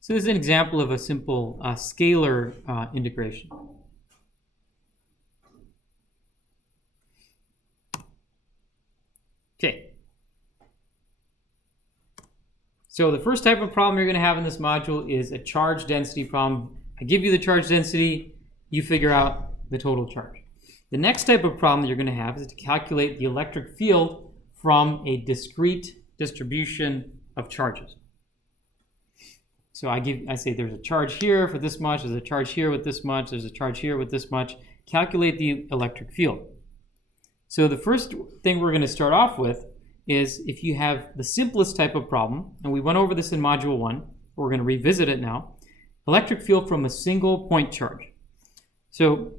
So this is an example of a simple scalar integration. Okay. So the first type of problem you're going to have in this module is a charge density problem. I give you the charge density, you figure out the total charge. The next type of problem that you're going to have is to calculate the electric field from a discrete distribution of charges. So I say there's a charge here for this much, there's a charge here with this much, there's a charge here with this much. Calculate the electric field. So the first thing we're going to start off with is if you have the simplest type of problem, and we went over this in Module 1, we're going to revisit it now, electric field from a single point charge. So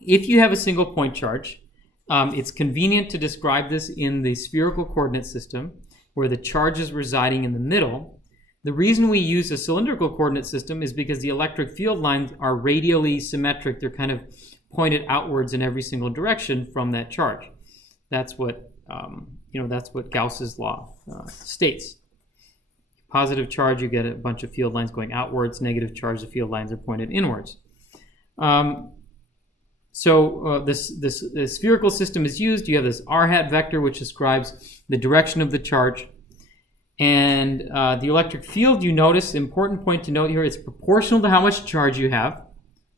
if you have a single point charge, it's convenient to describe this in the spherical coordinate system where the charge is residing in the middle. The reason we use a cylindrical coordinate system is because the electric field lines are radially symmetric. They're kind of pointed outwards in every single direction from that charge. That's what that's what Gauss's law states. Positive charge, you get a bunch of field lines going outwards. Negative charge, the field lines are pointed inwards. This spherical system is used. You have this r hat vector, which describes the direction of the charge. And the electric field, you notice, important point to note here, it's proportional to how much charge you have.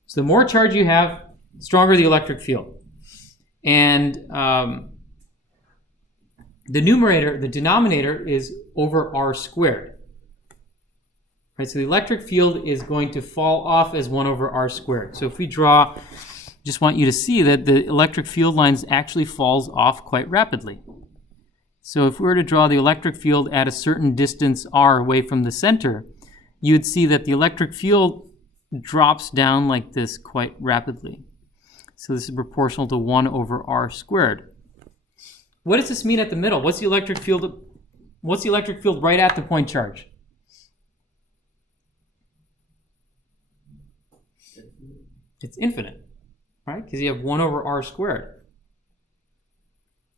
So the more charge you have, the stronger the electric field. And the denominator is over r squared. Right, so the electric field is going to fall off as 1 over r squared. So if we draw, just want you to see that the electric field lines actually falls off quite rapidly. So if we were to draw the electric field at a certain distance r away from the center, you'd see that the electric field drops down like this quite rapidly. So this is proportional to 1 over r squared. What does this mean at the middle? What's the electric field right at the point charge? It's infinite, right? Because you have 1 over r squared.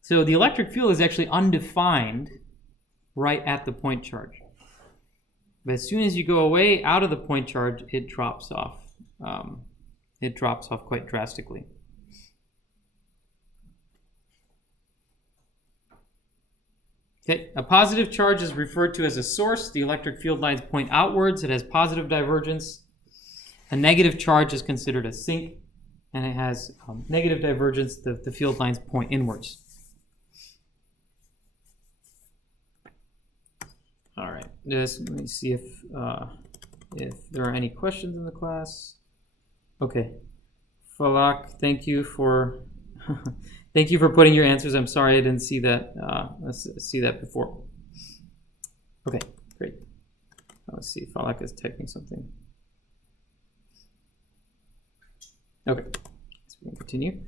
So the electric field is actually undefined right at the point charge. But as soon as you go away out of the point charge, it drops off. It drops off quite drastically. Okay, a positive charge is referred to as a source. The electric field lines point outwards. It has positive divergence. A negative charge is considered a sink, and it has negative divergence. The field lines point inwards. All right, let me see if there are any questions in the class. Okay, Falak, thank you for thank you for putting your answers. I'm sorry I didn't see that before. Okay, great. Let's see, Falak is typing something. Okay, so we can continue.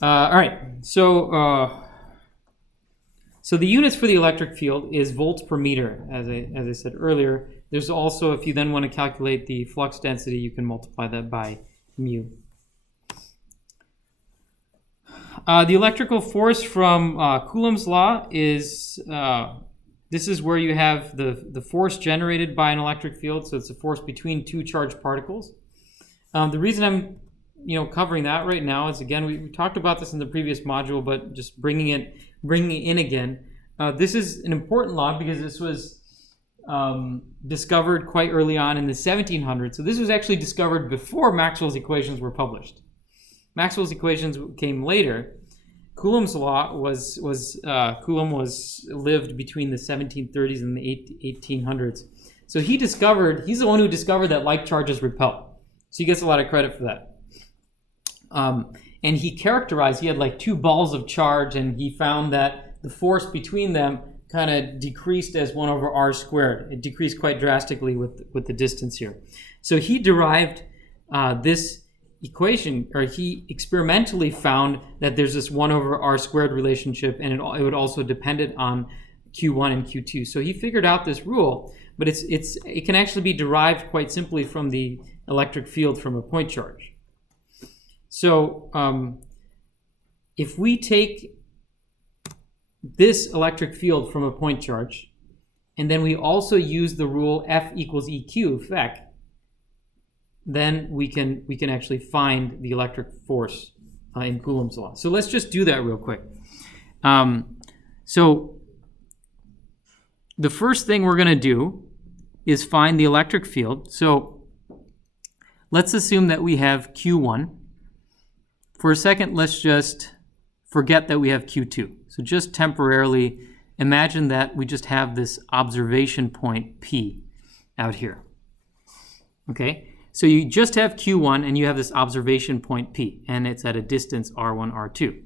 All right, so the units for the electric field is volts per meter, as I said earlier. There's also, if you then want to calculate the flux density, you can multiply that by mu. The electrical force from Coulomb's law is, this is where you have the force generated by an electric field, so it's a force between two charged particles. The reason I'm covering that right now is, again, we talked about this in the previous module, but just bringing it in again. This is an important law because this was discovered quite early on in the 1700s. So this was actually discovered before Maxwell's equations were published. Maxwell's equations came later. Coulomb's law Coulomb lived between the 1730s and the 1800s. So he's the one who discovered that like charges repel. So he gets a lot of credit for that. And he had like two balls of charge, and he found that the force between them kind of decreased as 1 over r squared. It decreased quite drastically with the distance here. So he derived this equation, or he experimentally found that there's this 1 over r squared relationship, and it would also depended on Q1 and Q2. So he figured out this rule, but it can actually be derived quite simply from the electric field from a point charge. So if we take this electric field from a point charge, and then we also use the rule F equals EQ, FEC, then we can actually find the electric force in Coulomb's law. So let's just do that real quick. So the first thing we're going to do is find the electric field. So let's assume that we have Q1. For a second, let's just forget that we have Q2. So just temporarily imagine that we just have this observation point P out here. Okay, so you just have Q1 and you have this observation point P, and it's at a distance R1, R2.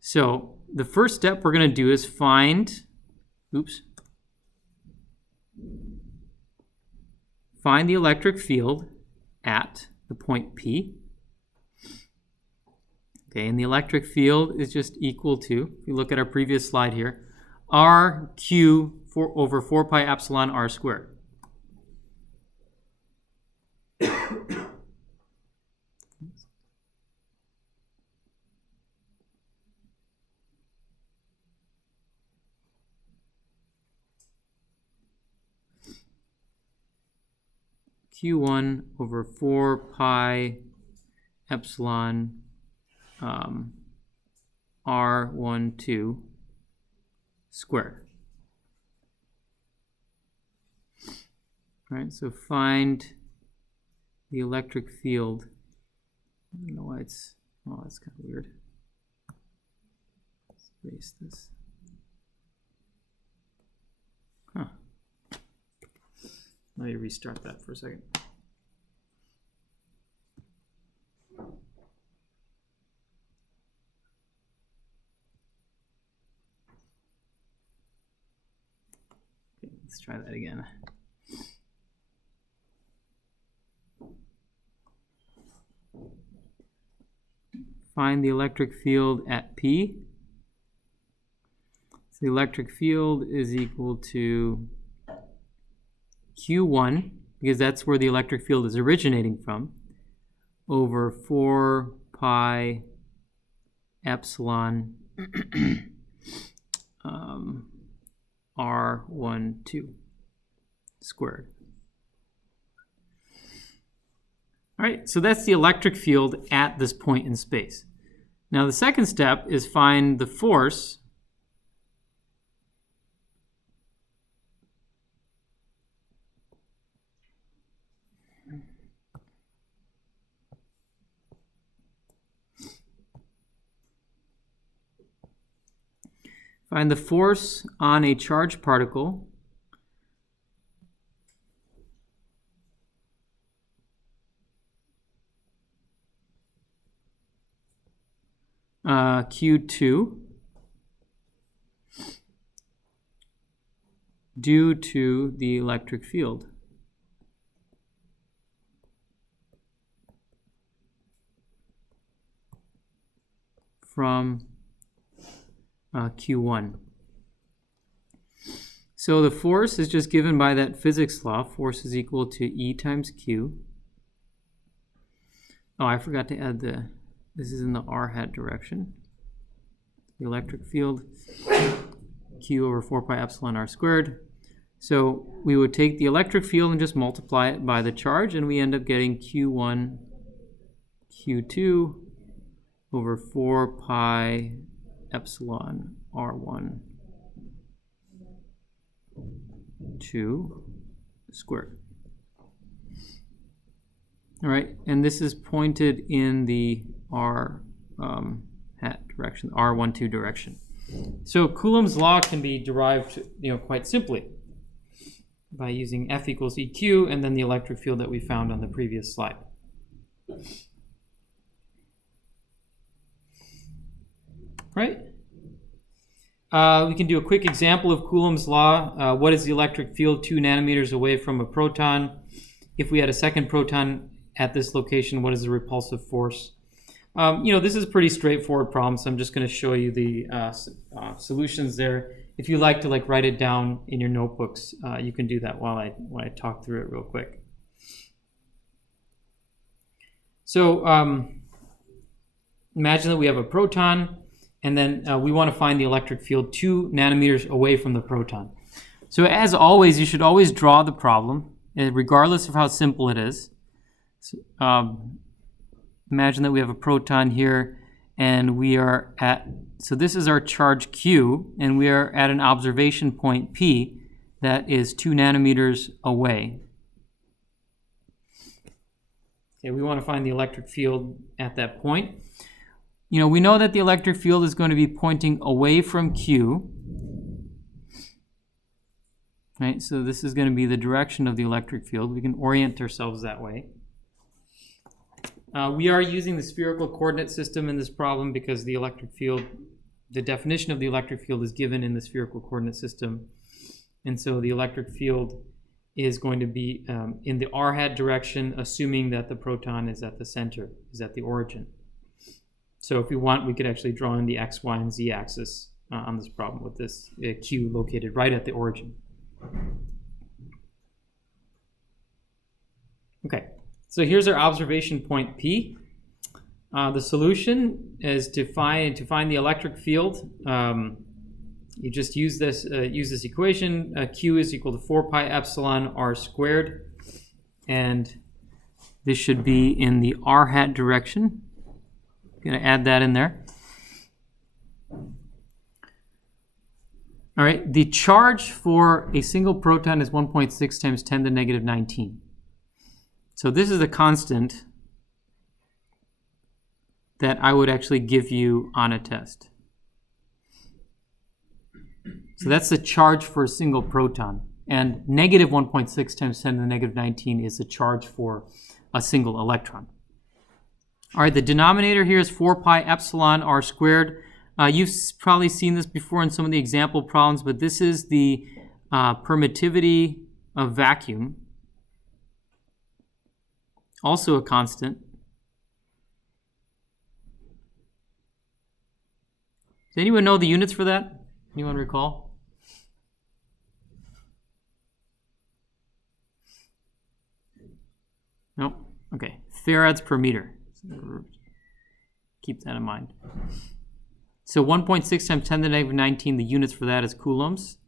So the first step we're going to do is find the electric field at the point P. Okay, and the electric field is just equal to, if you look at our previous slide here, RQ over 4 pi epsilon R squared. Q1 over 4 pi epsilon R12 squared. All right, so find the electric field. I don't know why it's, oh, that's kind of weird. Let's erase this. Huh. Let me restart that for a second. Okay, let's try that again. Find the electric field at P. So the electric field is equal to Q1, because that's where the electric field is originating from, over 4 pi epsilon R12 squared. All right, so that's the electric field at this point in space. Now the second step is find the force on a charged particle Q2 due to the electric field. From Q1. So the force is just given by that physics law. Force is equal to E times Q. Oh, I forgot to add this is in the R hat direction. The electric field, Q over 4 pi epsilon R squared. So we would take the electric field and just multiply it by the charge, and we end up getting Q1, Q2 over 4 pi epsilon R1 2 squared. All right, and this is pointed in the R hat direction, R12 direction. So Coulomb's law can be derived, quite simply by using F equals EQ and then the electric field that we found on the previous slide. Right? We can do a quick example of Coulomb's law. What is the electric field 2 nanometers away from a proton? If we had a second proton at this location, what is the repulsive force? This is a pretty straightforward problem, so I'm just going to show you the solutions there. If you like to write it down in your notebooks, you can do that while I talk through it real quick. So imagine that we have a proton, and then we want to find the electric field 2 nanometers away from the proton. So as always, you should always draw the problem, regardless of how simple it is. So, imagine that we have a proton here, and we are at, so this is our charge Q, and we are at an observation point P that is 2 nanometers away. Okay, we want to find the electric field at that point. We know that the electric field is going to be pointing away from Q, Right, so this is going to be the direction of the electric field. We can orient ourselves that way. We are using the spherical coordinate system in this problem because the electric field, the definition of the electric field is given in the spherical coordinate system. And so the electric field is going to be in the r hat direction, assuming that the proton is at the center, is at the origin. So if we want, we could actually draw in the x, y, and z axis on this problem with this q located right at the origin. Okay, so here's our observation point P. The solution is to find the electric field. You just use this equation. Q is equal to 4 pi epsilon r squared, and this should be in the r hat direction. I'm going to add that in there. All right, the charge for a single proton is 1.6 times 10 to the negative 19. So this is a constant that I would actually give you on a test. So that's the charge for a single proton. And negative 1.6 times 10 to the negative 19 is the charge for a single electron. All right, the denominator here is 4 pi epsilon r squared. You've probably seen this before in some of the example problems, but this is the permittivity of vacuum. Also a constant. Does anyone know the units for that? Anyone recall? Nope. Okay. Farads per meter. Keep that in mind. So 1.6 times 10 to the negative 19, the units for that is coulombs,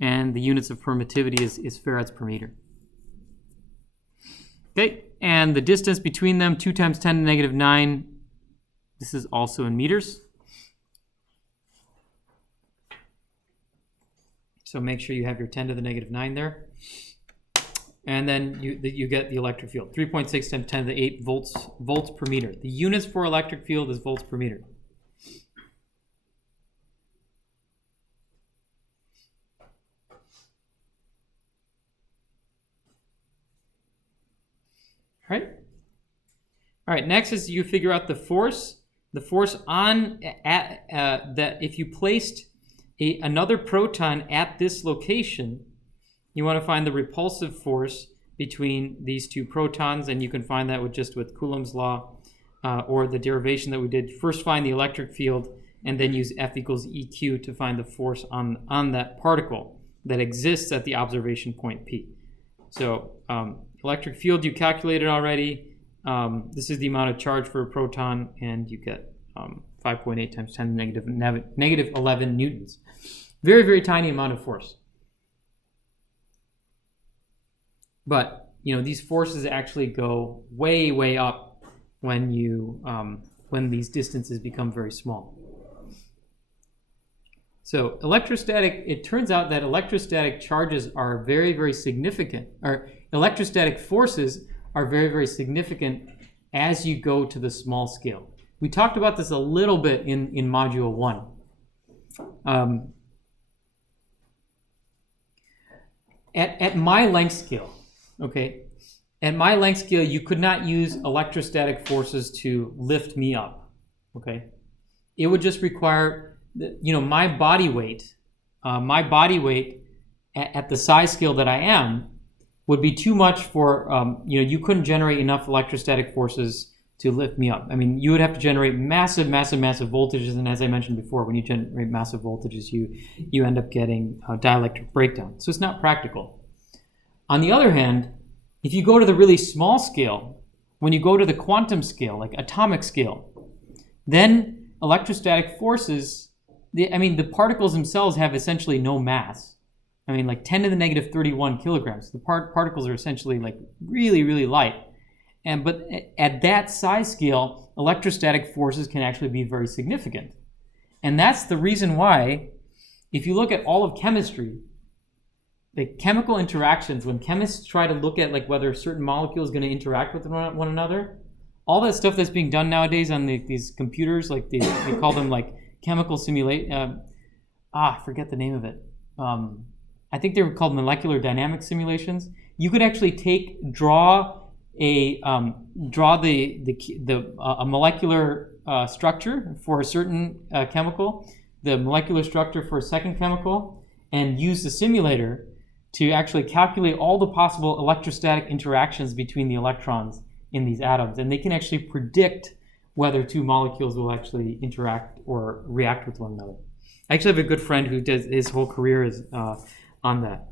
and the units of permittivity is farads per meter. Okay, and the distance between them, 2 times 10 to the negative 9, this is also in meters. So make sure you have your 10 to the negative 9 there. And then you get the electric field, 3.6 times 10 to the 8 volts per meter. The units for electric field is volts per meter. All right, next is you figure out the force. The force on that if you placed another proton at this location, you want to find the repulsive force between these two protons, and you can find that with Coulomb's law or the derivation that we did. First find the electric field and then use F equals EQ to find the force on that particle that exists at the observation point P. So electric field you calculated already. This is the amount of charge for a proton, and you get 5.8 times 10 to the negative 11 newtons. Very, very tiny amount of force. But these forces actually go way, way up when these distances become very small. So electrostatic, it turns out that electrostatic charges are very, very significant, or electrostatic forces are very, very significant as you go to the small scale. We talked about this a little bit in Module 1. At my length scale, okay, at my length scale, you could not use electrostatic forces to lift me up, okay? It would just require, my body weight at the size scale that I am would be too much for, you couldn't generate enough electrostatic forces to lift me up. I mean, you would have to generate massive, massive, massive voltages, and as I mentioned before, when you generate massive voltages, you end up getting a dielectric breakdown. So it's not practical. On the other hand, if you go to the really small scale, when you go to the quantum scale, like atomic scale, then electrostatic forces, the particles themselves have essentially no mass. Like 10 to the negative 31 kilograms. The particles are essentially like really, really light. But at that size scale, electrostatic forces can actually be very significant. And that's the reason why, if you look at all of chemistry, the chemical interactions, when chemists try to look at whether a certain molecule is going to interact with one another, all that stuff that's being done nowadays on these computers, they call them chemical simulation. I forget the name of it. I think they're called molecular dynamics simulations. You could actually draw a molecular structure for a certain chemical, the molecular structure for a second chemical, and use the simulator to actually calculate all the possible electrostatic interactions between the electrons in these atoms. And they can actually predict whether two molecules will actually interact or react with one another. I actually have a good friend who does his whole career is on that.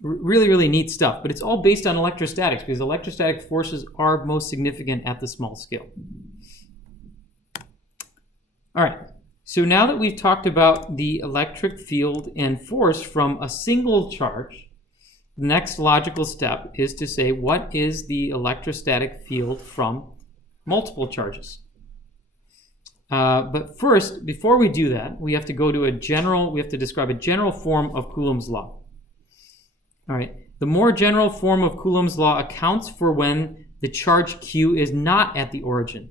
Really, really neat stuff. But it's all based on electrostatics because electrostatic forces are most significant at the small scale. All right. So now that we've talked about the electric field and force from a single charge, the next logical step is to say, what is the electrostatic field from multiple charges? But first, before we do that, we have to go to we have to describe a general form of Coulomb's law. All right. The more general form of Coulomb's law accounts for when the charge Q is not at the origin.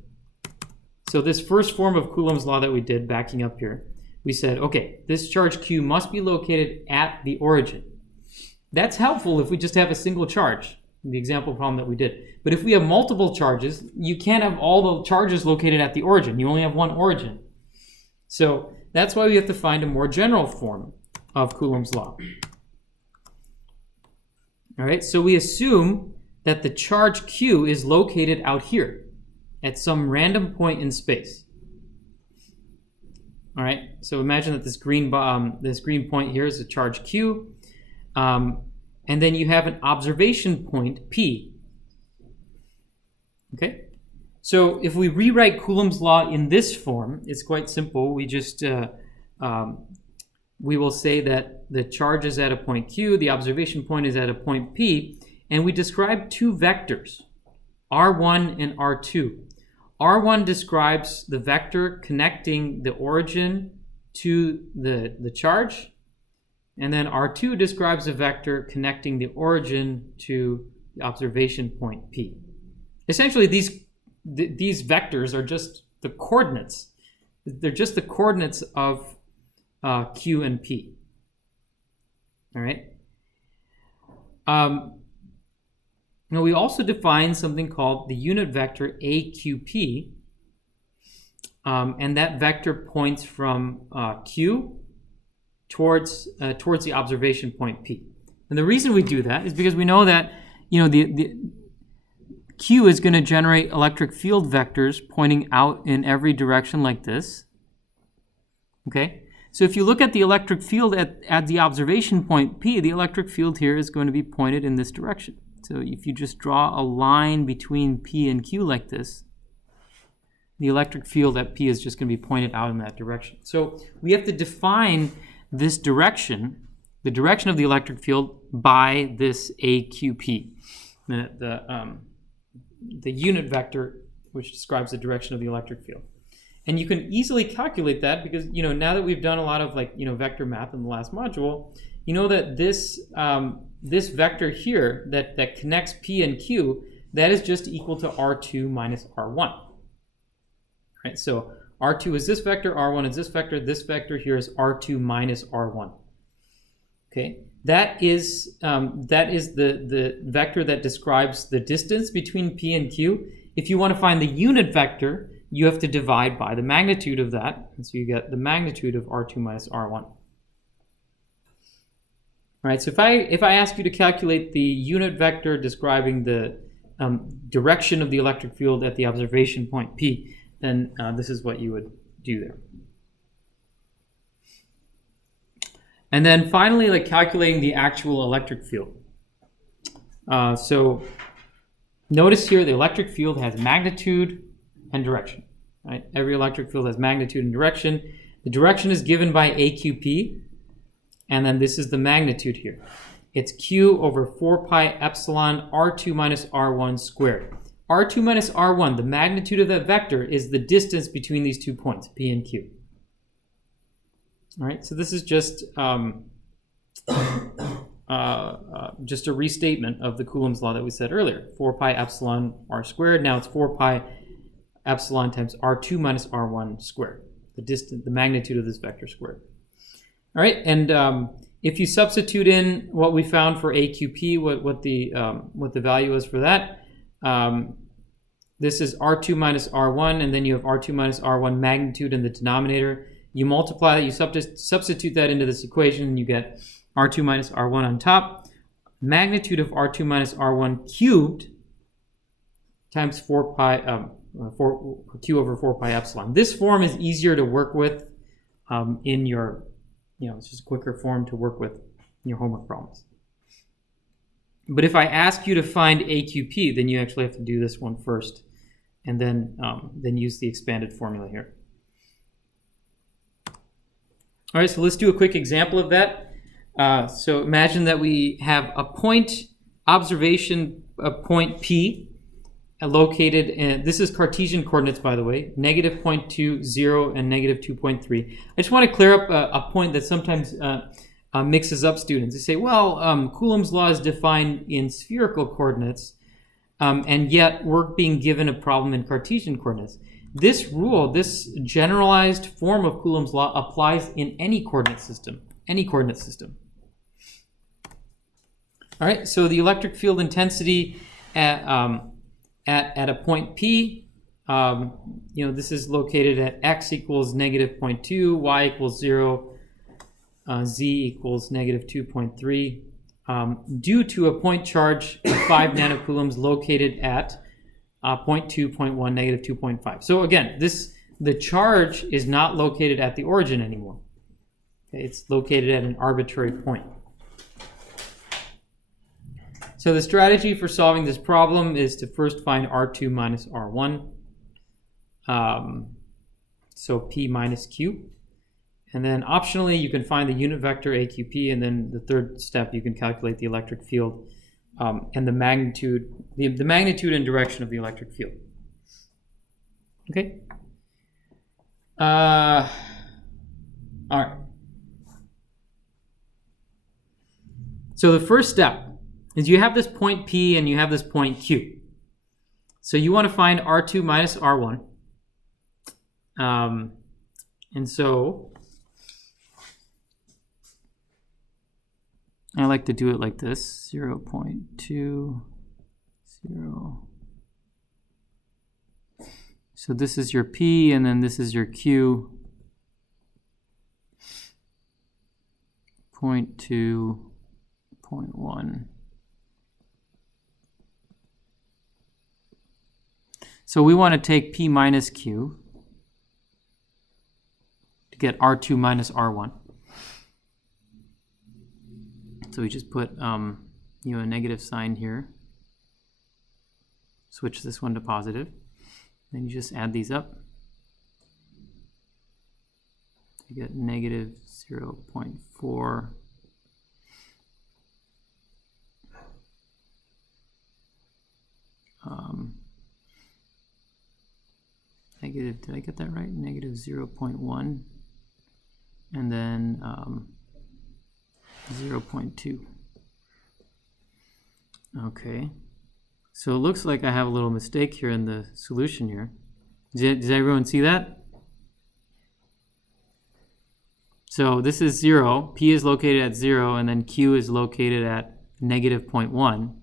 So this first form of Coulomb's law that we did, backing up here, we said, okay, this charge Q must be located at the origin. That's helpful if we just have a single charge, the example problem that we did. But if we have multiple charges, you can't have all the charges located at the origin. You only have one origin. So that's why we have to find a more general form of Coulomb's law. All right, so we assume that the charge Q is located out here at some random point in space. All right, so imagine that this green point here is a charge Q, and then you have an observation point P. Okay, so if we rewrite Coulomb's law in this form, it's quite simple. We just we will say that the charge is at a point Q, the observation point is at a point P, and we describe two vectors, R1 and R2. R1 describes the vector connecting the origin to the charge, and then R2 describes a vector connecting the origin to the observation point P. Essentially, these vectors are just the coordinates. They're just the coordinates of Q and P. All right. Now we also define something called the unit vector AQP, and that vector points from Q towards the observation point P. And the reason we do that is because we know that the Q is going to generate electric field vectors pointing out in every direction like this. Okay. So if you look at the electric field at the observation point P, the electric field here is going to be pointed in this direction. So if you just draw a line between P and Q like this, the electric field at P is just going to be pointed out in that direction. So we have to define this direction, the direction of the electric field, by this AQP, the unit vector which describes the direction of the electric field. And you can easily calculate that because, now that we've done a lot of vector math in the last module, you know that this vector here that connects P and Q, that is just equal to R2 minus R1. Right? So R2 is this vector, R1 is this vector here is R2 minus R1. Okay, that is the vector that describes the distance between P and Q. If you want to find the unit vector, you have to divide by the magnitude of that, and so you get the magnitude of R2 minus R1. All right, so if I ask you to calculate the unit vector describing the direction of the electric field at the observation point P, then this is what you would do there. And then finally, calculating the actual electric field. So notice here the electric field has magnitude and direction. Right? Every electric field has magnitude and direction. The direction is given by AQP, and then this is the magnitude here. It's Q over 4 pi epsilon R2 minus R1 squared. R2 minus R1, the magnitude of that vector, is the distance between these 2 points, P and Q. All right, so this is just a restatement of the Coulomb's law that we said earlier. 4 pi epsilon R squared. Now it's 4 pi epsilon times R2 minus R1 squared. The magnitude of this vector squared. All right, and if you substitute in what we found for AQP, what the value is for that, this is R2 minus R1, and then you have R2 minus R1 magnitude in the denominator. You multiply that, you substitute that into this equation, and you get R2 minus R1 on top. Magnitude of R2 minus R1 cubed times 4 pi, Q over 4 pi epsilon. This form is easier to work with in your, it's just a quicker form to work with in your homework problems. But if I ask you to find AQP, then you actually have to do this one first, and then use the expanded formula here. All right, so let's do a quick example of that. So imagine that we have a point observation, a point P, located, and this is Cartesian coordinates, by the way, negative 0.2, 0, and negative 2.3. I just want to clear up a point that sometimes mixes up students. They say, well, Coulomb's law is defined in spherical coordinates, and yet we're being given a problem in Cartesian coordinates. This rule, this generalized form of Coulomb's law, applies in any coordinate system. Any coordinate system. All right, so the electric field intensity at a point P, this is located at x equals negative 0.2, y equals 0, z equals negative 2.3, due to a point charge of 5 nanocoulombs located at 0.2, 0.1, negative 2.5. So again, the charge is not located at the origin anymore. Okay, it's located at an arbitrary point. So the strategy for solving this problem is to first find R2 minus R1. So P minus Q. And then optionally, you can find the unit vector AQP, and then the third step, you can calculate the electric field and the magnitude, the magnitude and direction of the electric field. Okay? All right. So the first step is you have this point P and you have this point Q. So you want to find R2 minus R1. And so I like to do it like this, 0.2, 0. So this is your P, and then this is your Q. 0.2, 0.1. So we want to take P minus Q to get R2 minus R1. So we just put a negative sign here. Switch this one to positive. Then you just add these up. You get negative 0.4. Negative, did I get that right? Negative 0.1. And then 0.2. Okay. So it looks like I have a little mistake here in the solution here. Does everyone see that? So this is 0. P is located at 0, and then Q is located at negative 0.1.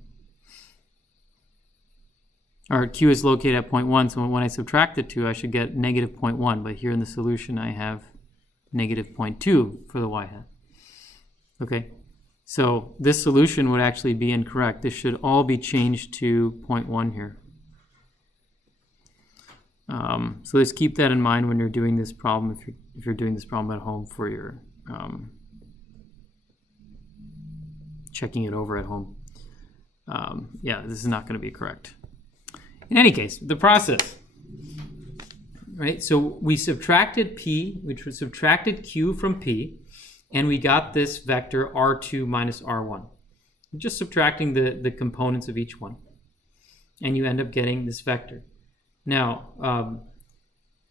Or Q is located at 0.1, so when I subtract the 2, I should get negative 0.1. But here in the solution, I have negative 0.2 for the y hat. Okay, so this solution would actually be incorrect. This should all be changed to 0.1 here. So just keep that in mind when you're doing this problem, if you're doing this problem at home for your checking it over at home. Yeah, this is not going to be correct. In any case, the process, right? So we subtracted P, which was subtracted Q from P, and we got this vector R2 minus R1. Just subtracting the components of each one. And you end up getting this vector. Now,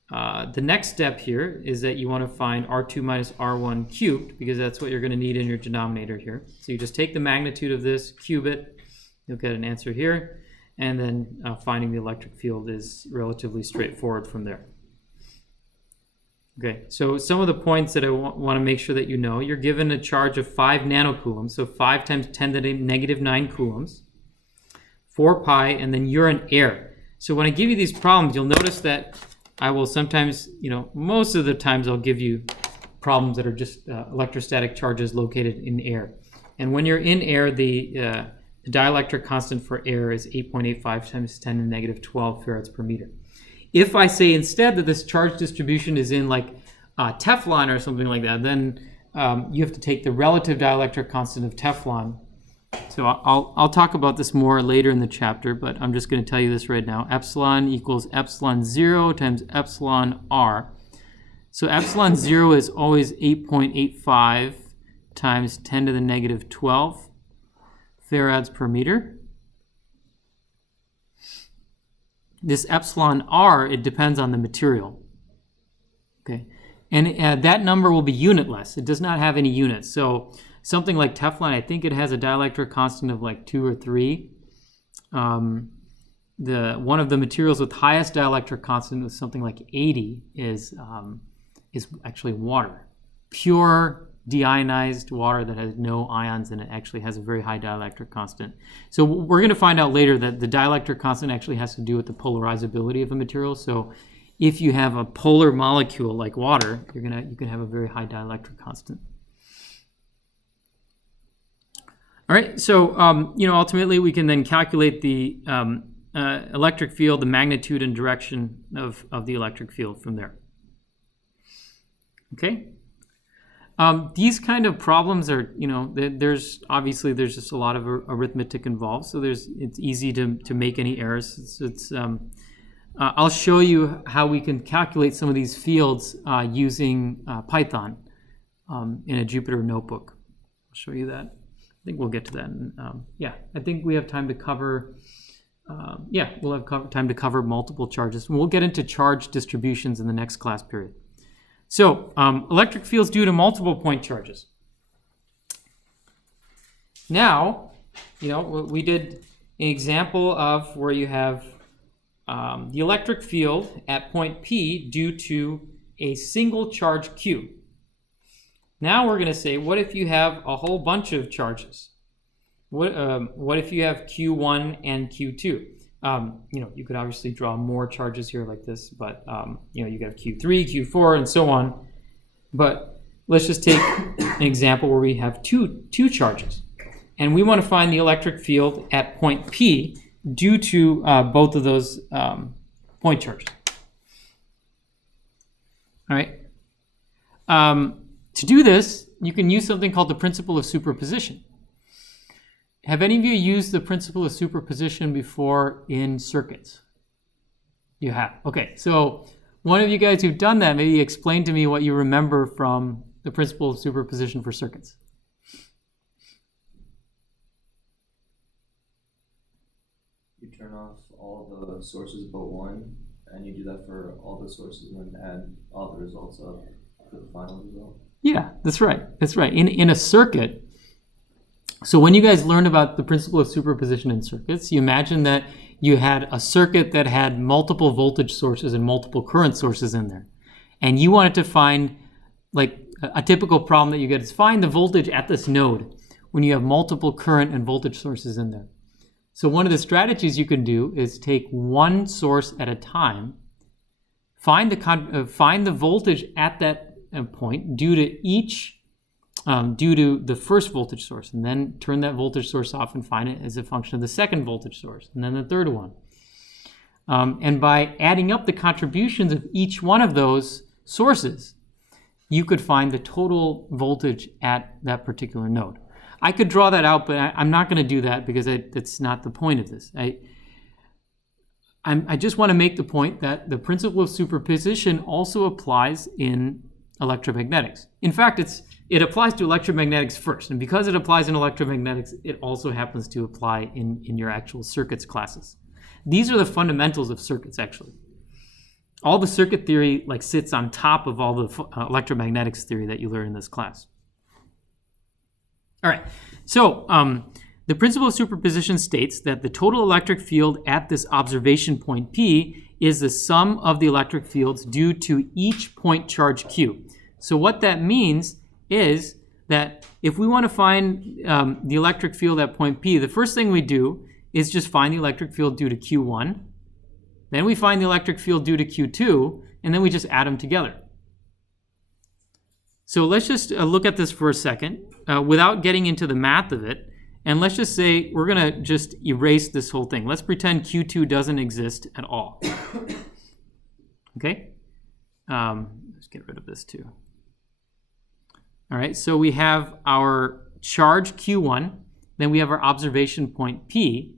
the next step here is that you want to find R2 minus R1 cubed, because that's what you're going to need in your denominator here. So you just take the magnitude of this, cube it, you'll get an answer here. And then finding the electric field is relatively straightforward from there. Okay, so some of the points that I want to make sure that you know, you're given a charge of 5 nanocoulombs, so 5 times 10 to the negative 9 coulombs, 4 pi, and then you're in air. So when I give you these problems, you'll notice that I will sometimes, most of the times I'll give you problems that are just electrostatic charges located in air. And when you're in air, the dielectric constant for air is 8.85 times 10 to the negative 12 farads per meter. If I say instead that this charge distribution is in like Teflon or something like that, then you have to take the relative dielectric constant of Teflon. So I'll talk about this more later in the chapter, but I'm just going to tell you this right now. Epsilon equals epsilon 0 times epsilon r. So epsilon 0 is always 8.85 times 10 to the negative 12 farads per meter. This epsilon r, it depends on the material. Okay, and that number will be unitless. It does not have any units. So something like Teflon, I think it has a dielectric constant of like 2 or 3. One of the materials with highest dielectric constant with something like 80 is actually water. Pure deionized water that has no ions in it actually has a very high dielectric constant. So we're going to find out later that the dielectric constant actually has to do with the polarizability of a material. So if you have a polar molecule like water, you can have a very high dielectric constant. All right, so ultimately we can then calculate the electric field, the magnitude and direction of the electric field from there. Okay. These kind of problems are, there's just a lot of arithmetic involved, so it's easy to make any errors. I'll show you how we can calculate some of these fields using Python in a Jupyter Notebook. I'll show you that. I think we'll get to that. I think we have time to cover. We'll have time to cover multiple charges. And we'll get into charge distributions in the next class period. So, electric fields due to multiple point charges. Now, we did an example of where you have the electric field at point P due to a single charge Q. Now we're going to say, what if you have a whole bunch of charges? What if you have Q1 and Q2? You could obviously draw more charges here like this, but you have Q3, Q4, and so on. But let's just take an example where we have two charges, and we want to find the electric field at point P due to both of those point charges. All right. To do this, you can use something called the principle of superposition. Have any of you used the principle of superposition before in circuits? You have. Okay, so one of you guys who've done that, maybe explain to me what you remember from the principle of superposition for circuits. You turn off all the sources but one, and you do that for all the sources and then add all the results up to the final result. Yeah, that's right. That's right. In a circuit, so when you guys learned about the principle of superposition in circuits, you imagine that you had a circuit that had multiple voltage sources and multiple current sources in there. And you wanted to find, like, a typical problem that you get is find the voltage at this node when you have multiple current and voltage sources in there. So one of the strategies you can do is take one source at a time, find the voltage at that point due to the first voltage source, and then turn that voltage source off and find it as a function of the second voltage source, and then the third one. And by adding up the contributions of each one of those sources, you could find the total voltage at that particular node. I could draw that out, but I'm not going to do that because that's not the point of this. I just want to make the point that the principle of superposition also applies in electromagnetics. In fact, it applies to electromagnetics first, and because it applies in electromagnetics, it also happens to apply in your actual circuits classes. These are the fundamentals of circuits, actually. All the circuit theory sits on top of all the electromagnetics theory that you learn in this class. All right, so the principle of superposition states that the total electric field at this observation point P is the sum of the electric fields due to each point charge Q. So what that means is that if we want to find the electric field at point P, the first thing we do is just find the electric field due to Q1. Then we find the electric field due to Q2, and then we just add them together. So let's just look at this for a second without getting into the math of it. And let's just say we're going to just erase this whole thing. Let's pretend Q2 doesn't exist at all. Okay? Let's get rid of this too. All right, so we have our charge Q1, then we have our observation point P,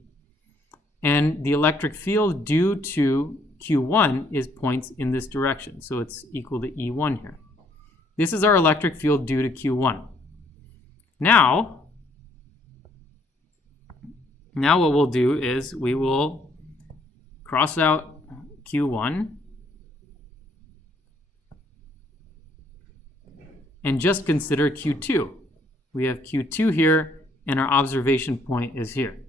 and the electric field due to Q1 is points in this direction, so it's equal to E1 here. This is our electric field due to Q1. Now what we'll do is we will cross out Q1 and just consider Q2. We have Q2 here, and our observation point is here.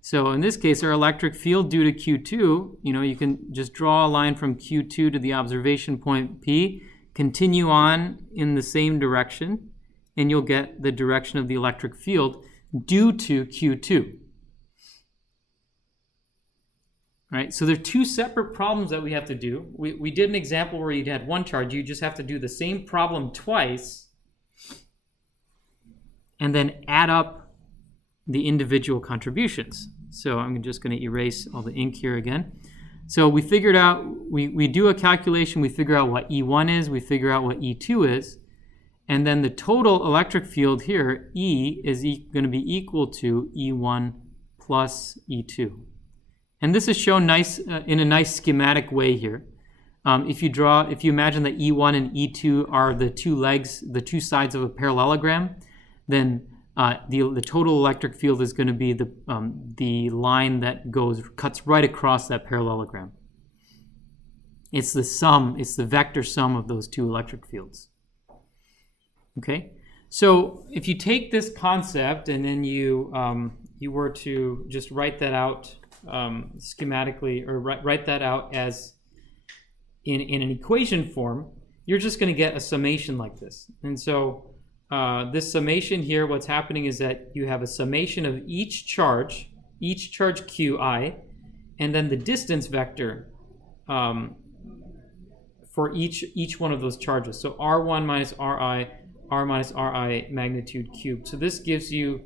So in this case, our electric field due to Q2, you can just draw a line from Q2 to the observation point P, continue on in the same direction, and you'll get the direction of the electric field due to Q2. All right, so there are two separate problems that we have to do. We did an example where you had one charge. You just have to do the same problem twice and then add up the individual contributions. So I'm just going to erase all the ink here again. So we figured out, we do a calculation, we figure out what E1 is, we figure out what E2 is, and then the total electric field here, E, is going to be equal to E1 plus E2. And this is shown nice in a nice schematic way here. If you imagine that E1 and E2 are the two legs, the two sides of a parallelogram, then the total electric field is going to be the line that cuts right across that parallelogram. It's the sum, it's the vector sum of those two electric fields. Okay, so if you take this concept and then you were to just write that out schematically, or write that out as in an equation form, you're just going to get a summation like this. And so this summation here, what's happening is that you have a summation of each charge Qi, and then the distance vector for each one of those charges. So R1 minus Ri, R minus Ri magnitude cubed. So this gives you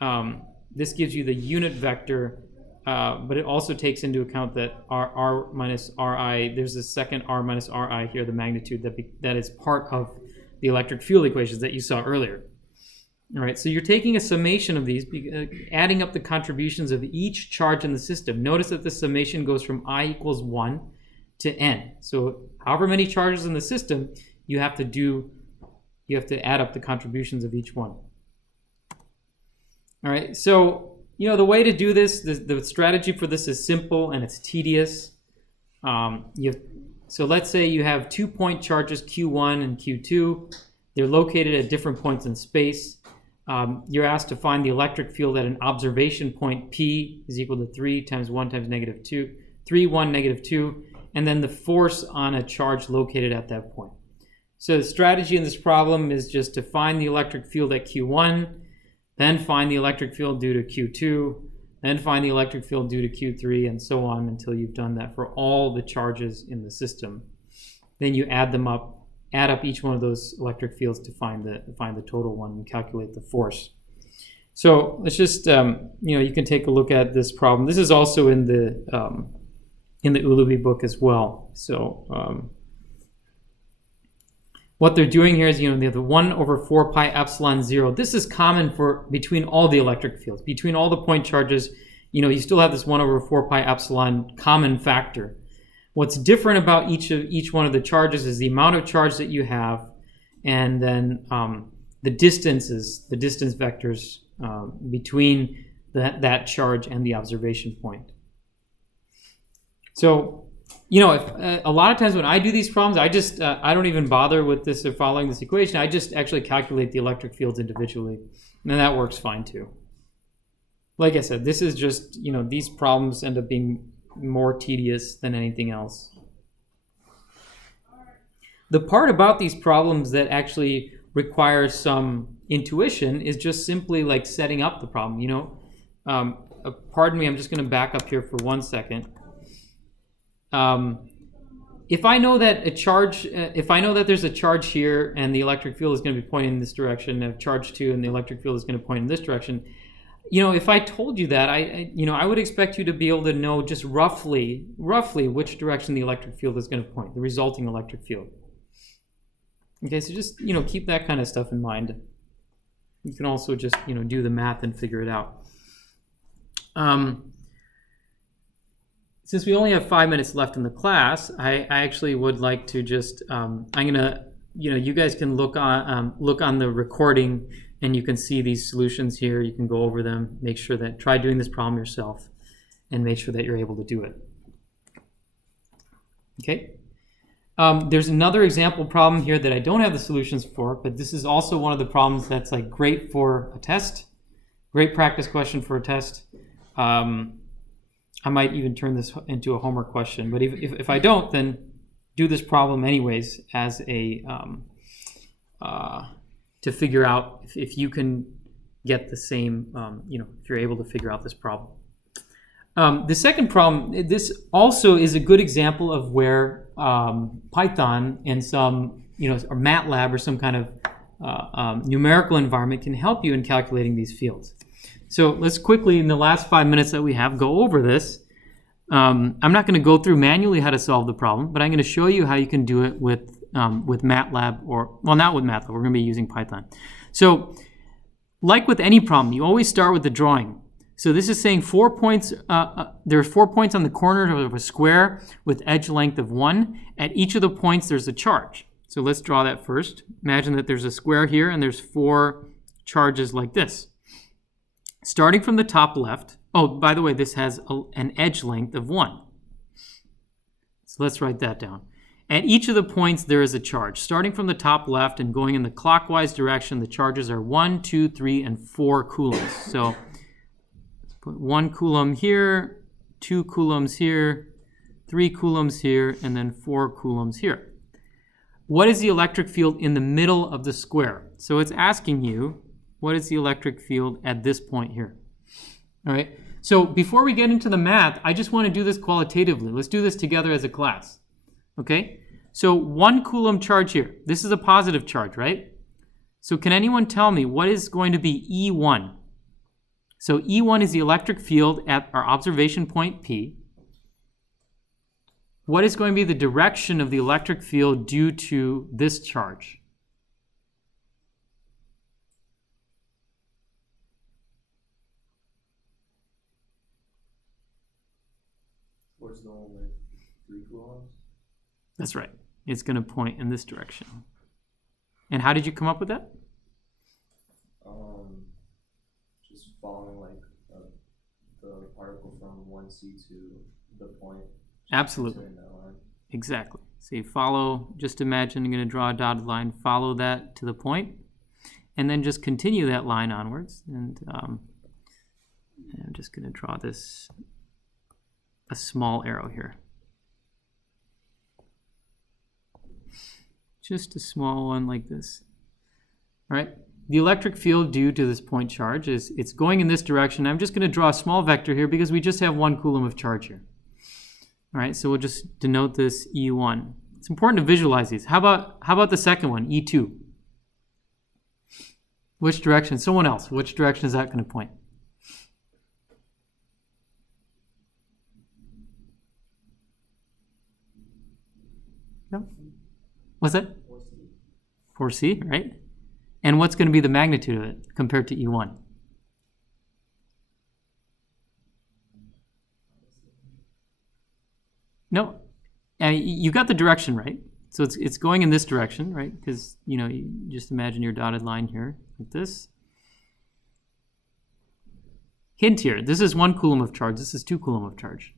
the unit vector, but it also takes into account that R minus Ri, there's a second R minus Ri here, the magnitude that is part of the electric field equations that you saw earlier. All right, so you're taking a summation of these, adding up the contributions of each charge in the system. Notice that the summation goes from I equals 1 to n. So however many charges in the system, you have to add up the contributions of each one. All right, so the way to do this, the strategy for this is simple and it's tedious. So let's say you have 2 point charges Q1 and Q2. They're located at different points in space. You're asked to find the electric field at an observation point P is equal to 3 times 1 times negative 2, 3, 1, negative 2, and then the force on a charge located at that point. So the strategy in this problem is just to find the electric field at Q1, then find the electric field due to Q2, then find the electric field due to Q3, and so on until you've done that for all the charges in the system. Then you add up each one of those electric fields to find the total one and calculate the force. So let's just you can take a look at this problem. This is also in the Ulubi book as well. So what they're doing here is they have the 1 over 4 pi epsilon 0. This is common between all the electric fields, between all the point charges. You still have this 1 over 4 pi epsilon common factor. What's different about each one of the charges is the amount of charge that you have, and then the distance vectors between that charge and the observation point. So, if, a lot of times when I do these problems, I don't even bother with this or following this equation. I just actually calculate the electric fields individually, and that works fine too. Like I said, this is just, these problems end up being more tedious than anything else. The part about these problems that actually requires some intuition is just simply like setting up the problem. You know, pardon me, I'm just going to back up here for 1 second. If I know that if I know that there's a charge here and the electric field is going to be pointing in this direction, and charge 2 and the electric field is going to point in this direction, you know, if I told you that, I would expect you to be able to know just roughly which direction the electric field is going to point, the resulting electric field. Okay, so just, you know, keep that kind of stuff in mind. You can also just, you know, do the math and figure it out. Since we only have 5 minutes left in the class, I actually would like to just, I'm gonna, you know, you guys can look on the recording and you can see these solutions here. You can go over them, make sure that, try doing this problem yourself and make sure that you're able to do it. Okay. There's another example problem here that I don't have the solutions for, but this is also one of the problems that's like great for a test, great practice question for a test. I might even turn this into a homework question, but if I don't, then do this problem anyways as a to figure out if you can get the same, you know, if you're able to figure out this problem. The second problem, this also is a good example of where Python and some, you know, or MATLAB or some kind of numerical environment can help you in calculating these fields. So let's quickly, in the last 5 minutes that we have, go over this. I'm not going to go through manually how to solve the problem, but I'm going to show you how you can do it with MATLAB, or, well, not with MATLAB. We're going to be using Python. So like with any problem, you always start with the drawing. So this is saying 4 points, there's 4 points on the corner of a square with edge length of 1. At each of the points, there's a charge. So let's draw that first. Imagine that there's a square here and there's 4 charges like this. Starting from the top left, oh, by the way, this has an edge length of 1. So let's write that down. At each of the points, there is a charge. Starting from the top left and going in the clockwise direction, the charges are 1, 2, 3, and 4 coulombs. So put 1 coulomb here, 2 coulombs here, 3 coulombs here, and then 4 coulombs here. What is the electric field in the middle of the square? So it's asking you, what is the electric field at this point here? All right, so before we get into the math, I just want to do this qualitatively. Let's do this together as a class. Okay, so 1 coulomb charge here. This is a positive charge, right? So can anyone tell me what is going to be E1? So E1 is the electric field at our observation point P. What is going to be the direction of the electric field due to this charge? Towards the one with 3 coulombs? That's right. It's going to point in this direction. And how did you come up with that? Just following like the particle from 1C to the point. Absolutely. Exactly. So you follow, just imagine you're going to draw a dotted line, follow that to the point, and then just continue that line onwards. And I'm just going to draw this, a small arrow here. Just a small one like this. All right. The electric field due to this point charge is, it's going in this direction. I'm just going to draw a small vector here because we just have 1 coulomb of charge here. All right, so we'll just denote this E1. It's important to visualize these. How about the second one, E2? Which direction? Someone else. Which direction is that going to point? No? What's that? 4C, right? And what's going to be the magnitude of it compared to E1? No, you got the direction right. So it's going in this direction, right? Because, you know, you just imagine your dotted line here, like this. Hint here, this is 1 coulomb of charge, this is 2 coulomb of charge.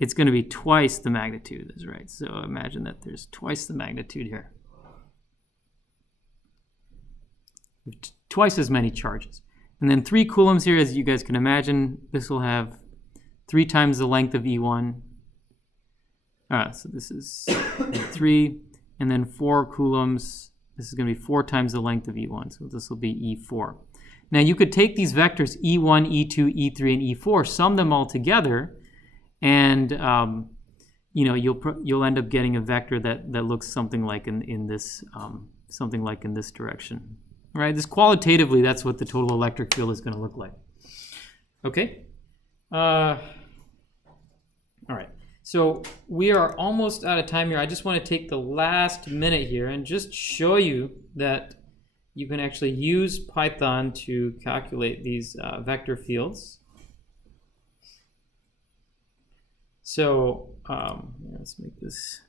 It's going to be twice the magnitude, that's right. So imagine that there's twice the magnitude here. Twice as many charges. And then 3 coulombs here, as you guys can imagine, this will have 3 times the length of E1. So this is 3, and then 4 coulombs. This is going to be 4 times the length of E1, so this will be E4. Now you could take these vectors E1, E2, E3, and E4, sum them all together, and you'll end up getting a vector that looks something like in this direction. All right, this qualitatively, that's what the total electric field is going to look like. Okay. All right. So we are almost out of time here. I just want to take the last minute here and just show you that you can actually use Python to calculate these vector fields. So let's make this.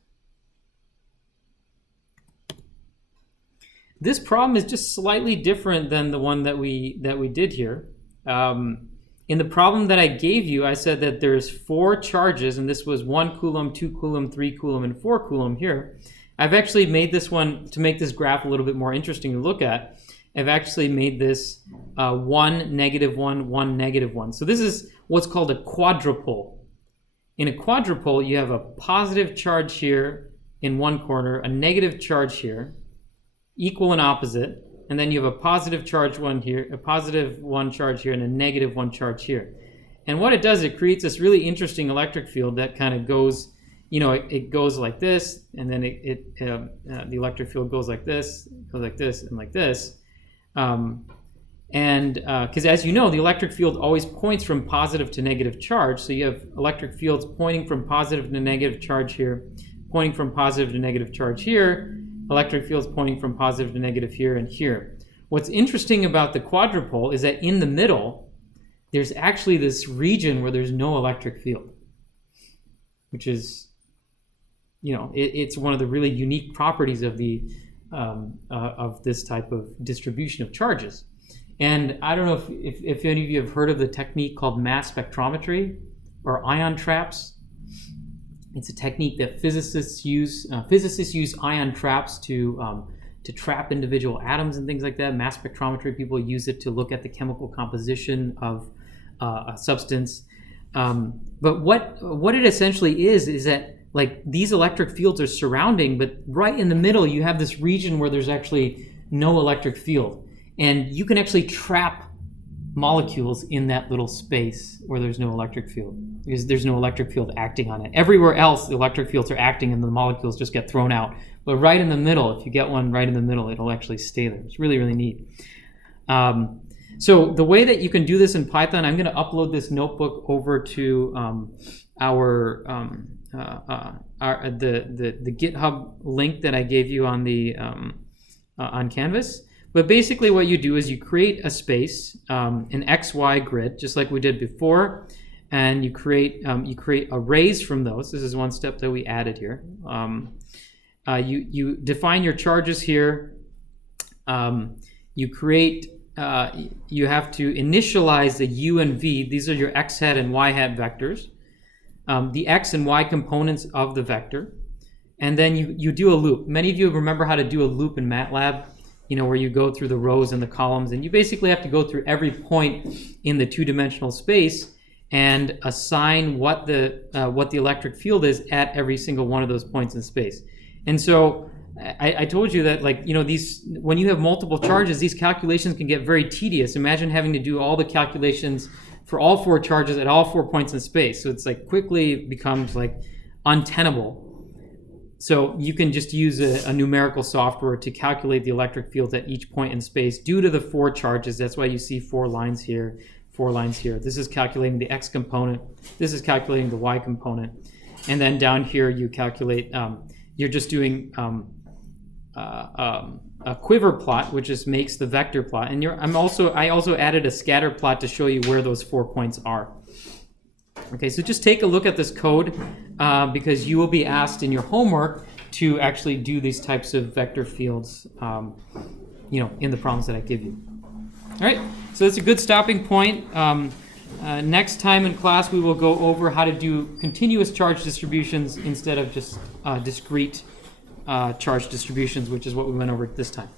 This problem is just slightly different than the one that we did here. In the problem that I gave you, I said that there's 4 charges, and this was 1 coulomb, 2 coulomb, 3 coulomb, and 4 coulomb here. I've actually made this one, to make this graph a little bit more interesting to look at, I've actually made this 1, -1, 1, -1. So this is what's called a quadrupole. In a quadrupole, you have a positive charge here in one corner, a negative charge here, equal and opposite, and then you have a positive charge one here, a positive 1 charge here, and a negative 1 charge here. And what it does, it creates this really interesting electric field that kind of goes, it goes like this, and then the electric field goes like this, and like this. Because as you know, the electric field always points from positive to negative charge, so you have electric fields pointing from positive to negative charge here, pointing from positive to negative charge here, electric fields pointing from positive to negative here and here. What's interesting about the quadrupole is that in the middle, there's actually this region where there's no electric field, which is, it's one of the really unique properties of of this type of distribution of charges. And I don't know if any of you have heard of the technique called mass spectrometry or ion traps. It's a technique that physicists use. Physicists use ion traps to trap individual atoms and things like that. Mass spectrometry people use it to look at the chemical composition of a substance. But what it essentially is that like these electric fields are surrounding, but right in the middle you have this region where there's actually no electric field, and you can actually trap molecules in that little space where there's no electric field, because there's no electric field acting on it. Everywhere else, the electric fields are acting and the molecules just get thrown out. But right in the middle, if you get one right in the middle, it'll actually stay there. It's really, really neat. So the way that you can do this in Python, I'm going to upload this notebook over to the GitHub link that I gave you on the on Canvas. But basically what you do is you create a space, an XY grid, just like we did before, and you create arrays from those. This is one step that we added here. You define your charges here. You have to initialize the U and V. These are your X hat and Y hat vectors, the X and Y components of the vector. And then you do a loop. Many of you remember how to do a loop in MATLAB, where you go through the rows and the columns, and you basically have to go through every point in the two-dimensional space and assign what the electric field is at every single one of those points in space. And so I told you that, when you have multiple charges, these calculations can get very tedious. Imagine having to do all the calculations for all 4 charges at all 4 points in space. So it's quickly becomes untenable. So you can just use a numerical software to calculate the electric fields at each point in space due to the 4 charges. That's why you see 4 lines here, 4 lines here. This is calculating the X component. This is calculating the Y component. And then down here you calculate, you're just doing a quiver plot, which just makes the vector plot. And I also added a scatter plot to show you where those 4 points are. Okay, so just take a look at this code because you will be asked in your homework to actually do these types of vector fields, in the problems that I give you. All right, so that's a good stopping point. Next time in class, we will go over how to do continuous charge distributions instead of just discrete charge distributions, which is what we went over this time.